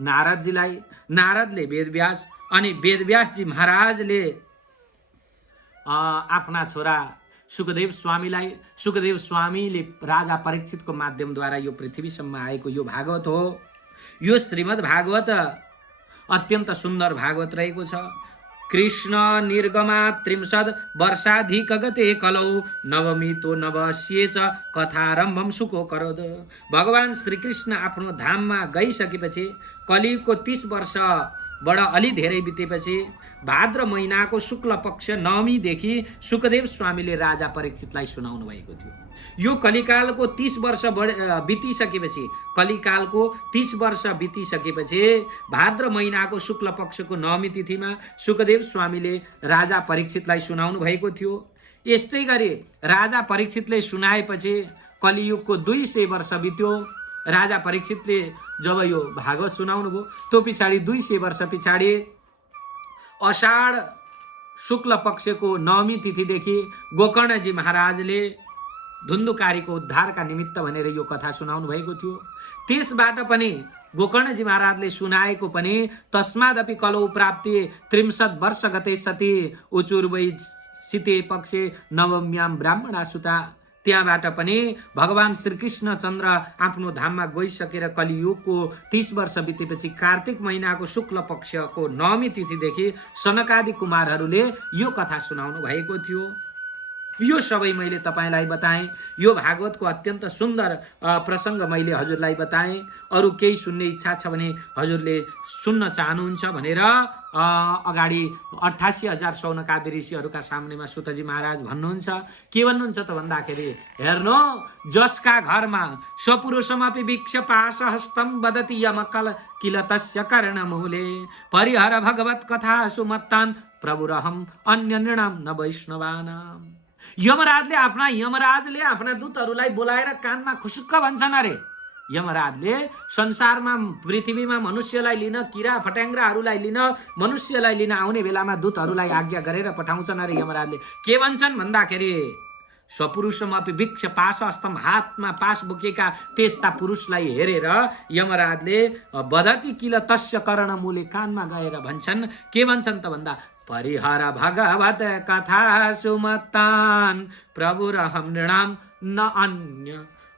नारदजीलाई, नारदले वेदव्यास, अनि वेदव्यासजी महाराजले आफ्ना छोरा सुखदेव स्वामीलाई, सुखदेव स्वामीले राजा परीक्षितको माध्यमद्वारा यो पृथ्वीसम्म आएको यो भागवत हो। यो श्रीमद् भागवत अत्यन्त सुन्दर भागवत रहेको छ। कृष्ण निर्गमा 30 वर्षाधिक गते कलौ नवमीतो नवस्येच कथारम्भम सुको करोद। भगवान श्रीकृष्ण आफ्नो धाममा गइसकेपछि कलियुगको 30 वर्ष बडा अलि धेरै बितेपछि भाद्र महिनाको शुक्ल पक्ष नवमीदेखि सुखदेव स्वामीले राजा परीक्षितलाई सुनाउनु भएको थियो। यो कलिकालको 30 वर्ष बितिसकेपछि, कलिकालको 30 वर्ष बितिसकेपछि भाद्र महिनाको शुक्ल पक्षको नवमी तिथिमा सुखदेव स्वामीले राजा परीक्षितलाई सुनाउनु भएको थियो। यस्तै गरी राजा परीक्षितले सुनाएपछि कलियुगको 200 वर्ष बित्यो। राजा परीक्षितले जब यो भागवत सुनाउनु भयो त्यो पछाडि 200 वर्ष पछाडि अषाढ शुक्ल पक्षको नवमी तिथिदेखि गोकर्णजी महाराजले धुन्धुकारीको उद्धारका निमित्त भनेर यो कथा सुनाउनु भएको थियो। त्यसबाट पनि गोकर्णजी महाराजले सुनाएको पनि तस्मादपि कलौ प्राप्ति 30 वर्ष गते सती उचुर्वै सिते पक्षे नवम्याम ब्राह्मणा सुता। त्यहाँबाट पनि भगवान श्रीकृष्ण चन्द्र आफ्नो धाममा गइसकेर कलियुगको 30 वर्ष बितेपछि कार्तिक महिनाको शुक्ल पक्षको नवमी तिथिदेखि सनकादि कुमारहरूले यो कथा सुनाउनु भएको थियो। यो सबै मैले तपाईँलाई बताएँ। यो भागवतको अत्यन्त सुन्दर प्रसङ्ग मैले हजुरलाई बताएँ। अरू केही सुन्ने इच्छा छ भने हजुरले सुन्न चाहनुहुन्छ भनेर अगाडि 88,000 शौनकादि ऋषिहरूका सामनेमा सुतजी महाराज भन्नुहुन्छ। के भन्नुहुन्छ त भन्दाखेरि, हेर्नु, जसका घरमा स्वपुरुषमपि भिक्ष पाश हस्तम वदति यमकल किल तस्य कर्णमूले परिहर भगवत कथा सुमत्तान प्रभुरहम अन्य नृणाम न वैष्णवानाम। यमराजले आफ्ना दूतहरूलाई बोलाएर कानमा खुसुक्क भन्छन्। अरे यमराजले संसारमा पृथ्वीमा मनुष्यलाई लिन, किरा फट्याङ्ग्राहरूलाई लिन, मनुष्यलाई लिन आउने बेलामा दूतहरूलाई आज्ञा गरेर पठाउँछन्। अरे यमराजले के भन्छन् भन्दाखेरि, स्वपुरुषमपि भिक्ष पाश हस्तम, हातमा पास बोकेका त्यस्ता पुरुषलाई हेरेर यमराजले वदति किल तस्य कर्णमूले, कानमा गएर भन्छन्। के भन्छन् त भन्दा, परिहर भगवत कथा सुमत्तान प्रभुरहम नृणाम न अन्य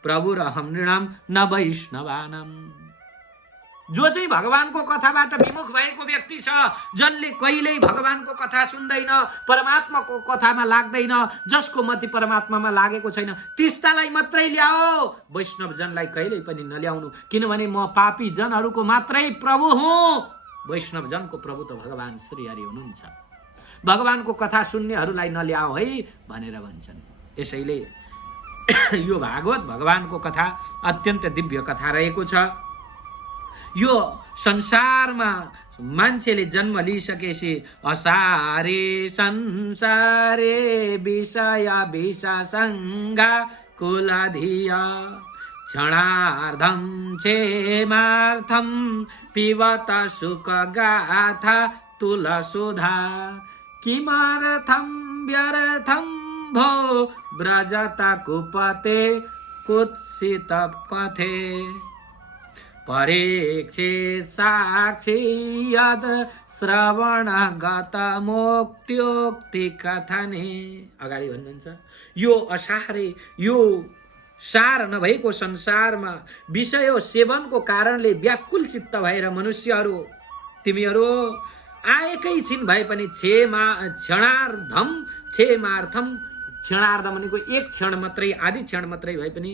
प्रभुरहम नृणाम न वैष्णवानाम। जो चाहिँ भगवानको कथाबाट विमुख भएको व्यक्ति छ, जसले कहिल्यै भगवानको कथा सुन्दैन, परमात्माको कथामा लाग्दैन, जसको मति परमात्मामा लागेको छैन, त्यस्तालाई मात्रै ल्याओ, वैष्णव जनलाई कहिल्यै पनि नल्याउनु। किनभने म पापी जनहरूको मात्रै प्रभु हुँ, वैष्णव जनको प्रभु त भगवान श्री हरि हुनुहुन्छ। भगवानको कथा सुन्नेहरूलाई नल्याओ है भनेर भन्छन्। यसैले यो भागवत भगवानको कथा अत्यन्त दिव्य कथा रहेको छ। यो संसारमा मान्छेले जन्म लिइसकेपछि असारे संसारे विषय विषसङ्गा कुलधिया क्षणार्धम क्षेमार्थम पिबत सुख गाथा तुलसुधा किमर्थम व्यर्थम भो व्रजता कुपते कुत्सित कथे परीक्षित साक्षी यद श्रवण गत मोक्त्योक्ति कथने। अगाडि भन्नुहुन्छ, यो असारे, यो सार नभएको संसारमा विषय सेवनको कारणले व्याकुल चित्त भएर मनुष्यहरू, तिमीहरू आएकै छिन भए पनि क्षणार्धम क्षेमार्थम, क्षणार्ध भनेको एक क्षण मात्रै, आधी क्षण मात्रै भए पनि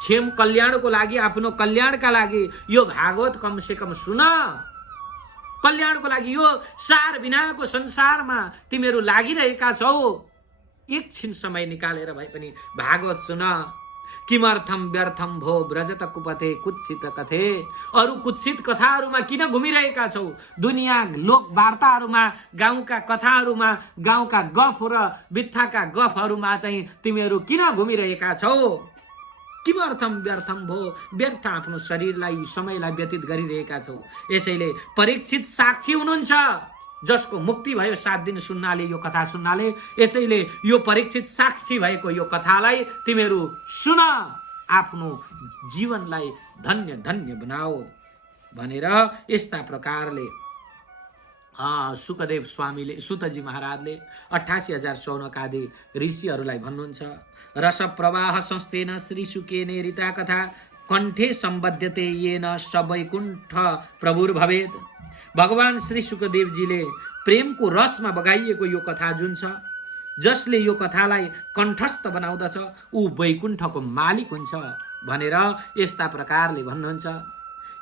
क्षेम कल्याणको लागि, आफ्नो कल्याणका लागि यो भागवत कमसे कम सुन। कल्याणको लागि यो सार बिनाको संसारमा तिमीहरू लागिरहेका छौ, एकछिन समय निकालेर भए पनि भागवत सुन। किमर्थम व्यर्थम भो व्रजत कुपथे कुत्सित कथे। अरू कुत्सित कथाहरूमा किन घुमिरहेका छौ? दुनियाँ लोक वार्ताहरूमा, गाउँका कथाहरूमा, गाउँका गफ र बित्थाका गफहरूमा चाहिँ तिमीहरू किन घुमिरहेका छौ? किमर्थम व्यर्थम भो, व्यर्थ आफ्नो शरीरलाई, समयलाई व्यतीत गरिरहेका छौ। यसैले परीक्षित साक्षी हुनुहुन्छ, जसको मुक्ति भयो 7 दिन सुन्नाले, यो कथा सुन्नाले। यसैले यो परीक्षित साक्षी भएको यो कथालाई तिमीहरू सुन, आफ्नो जीवनलाई धन्य धन्य बनाओ भनेर यस्ता प्रकारले सुखदेव स्वामीले, सुतजी महाराजले 88,000 शौनकादि ऋषिहरूलाई भन्नुहुन्छ। रस प्रवाह संस्थेन श्री सुकेने रीता कथा कण्ठे सम्बद्यते येन सबैकुण्ठ प्रभुर्भवेत्। भगवान श्री सुखदेवजीले प्रेमको रसमा बगाइएको यो कथा जुन छ, जसले यो कथालाई कण्ठस्थ बनाउँदछ ऊ वैकुण्ठको मालिक हुन्छ भनेर यस्ता प्रकारले भन्नुहुन्छ।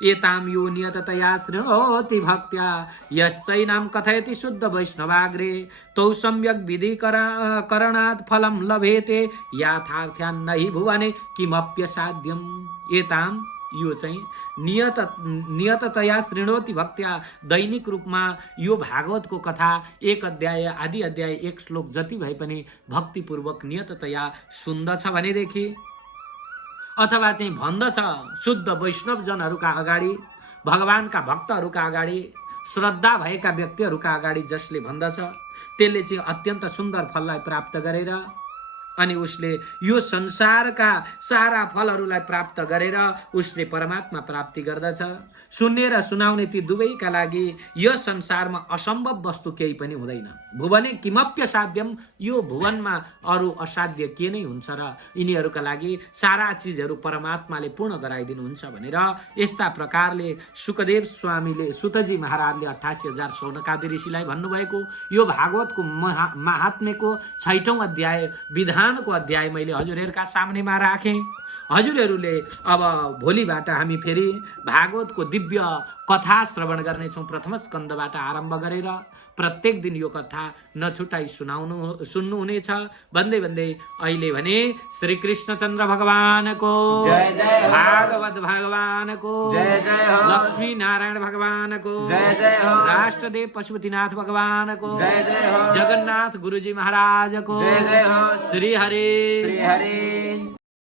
एताम यो नियततया शृणोति भक्त्या यश्चैनाम कथयति शुद्ध वैष्णवाग्रे तौ सम्यक् विधिकरणात् फलं लभेते याथार्थ्यान् नहि भुवने किमप्यसाध्यम्। एताम, यो चाहिँ नियततया शृणोति भक्त्या, दैनिक रूपमा यो भागवतको कथा 1 अध्याय, आदि अध्याय 1 श्लोक जति भए पनि भक्तिपूर्वक नियततया सुन्दछ भनेदेखि, अथवा चाहिँ भन्दछ शुद्ध वैष्णव जनहरूका अगाडि, भगवानका भक्तहरूका अगाडि, श्रद्धा भएका व्यक्तिहरूका अगाडि जसले भन्दछ त्यसले चाहिँ अत्यन्त सुन्दर फललाई प्राप्त गरेर अनि उसले यो संसारका सारा फलहरूलाई प्राप्त गरेर उसले परमात्मा प्राप्ति गर्दछ। सुन्ने र सुनाउने ती दुवैका लागि यस संसारमा असम्भव वस्तु केही पनि हुँदैन। भुवने किमप्य साध्यम, यो भुवनमा अरू असाध्य के नै हुन्छ र यिनीहरूका लागि सारा चिजहरू परमात्माले पूर्ण गराइदिनुहुन्छ भनेर यस्ता प्रकारले सुखदेव स्वामीले सुतजी महाराजले 88,000 शौनकादि ऋषिलाई भन्नुभएको यो भागवतको महात्म्यको 6औं अध्याय विधानको अध्याय मैले हजुरहरूका सामनेमा राखेँ। हजुरहरूले अब भोलिबाट हामी फेरि भागवतको दिव्य कथा श्रवण गर्नेछौँ। प्रथम स्कन्धबाट आरम्भ गरेर प्रत्येक दिन यो कथा नछुटाई सुन्नुहुनेछ भन्दै अहिले भने श्री कृष्णचन्द्र भगवानको जय जय हो, भागवत भगवानको जय जय हो, लक्ष्मी नारायण भगवानको जय जय हो, राष्ट्रदेव पशुपतिनाथ भगवानको जय जय हो, जगन्नाथ गुरुजी महाराजको जय जय हो, श्री हरे श्री हरि।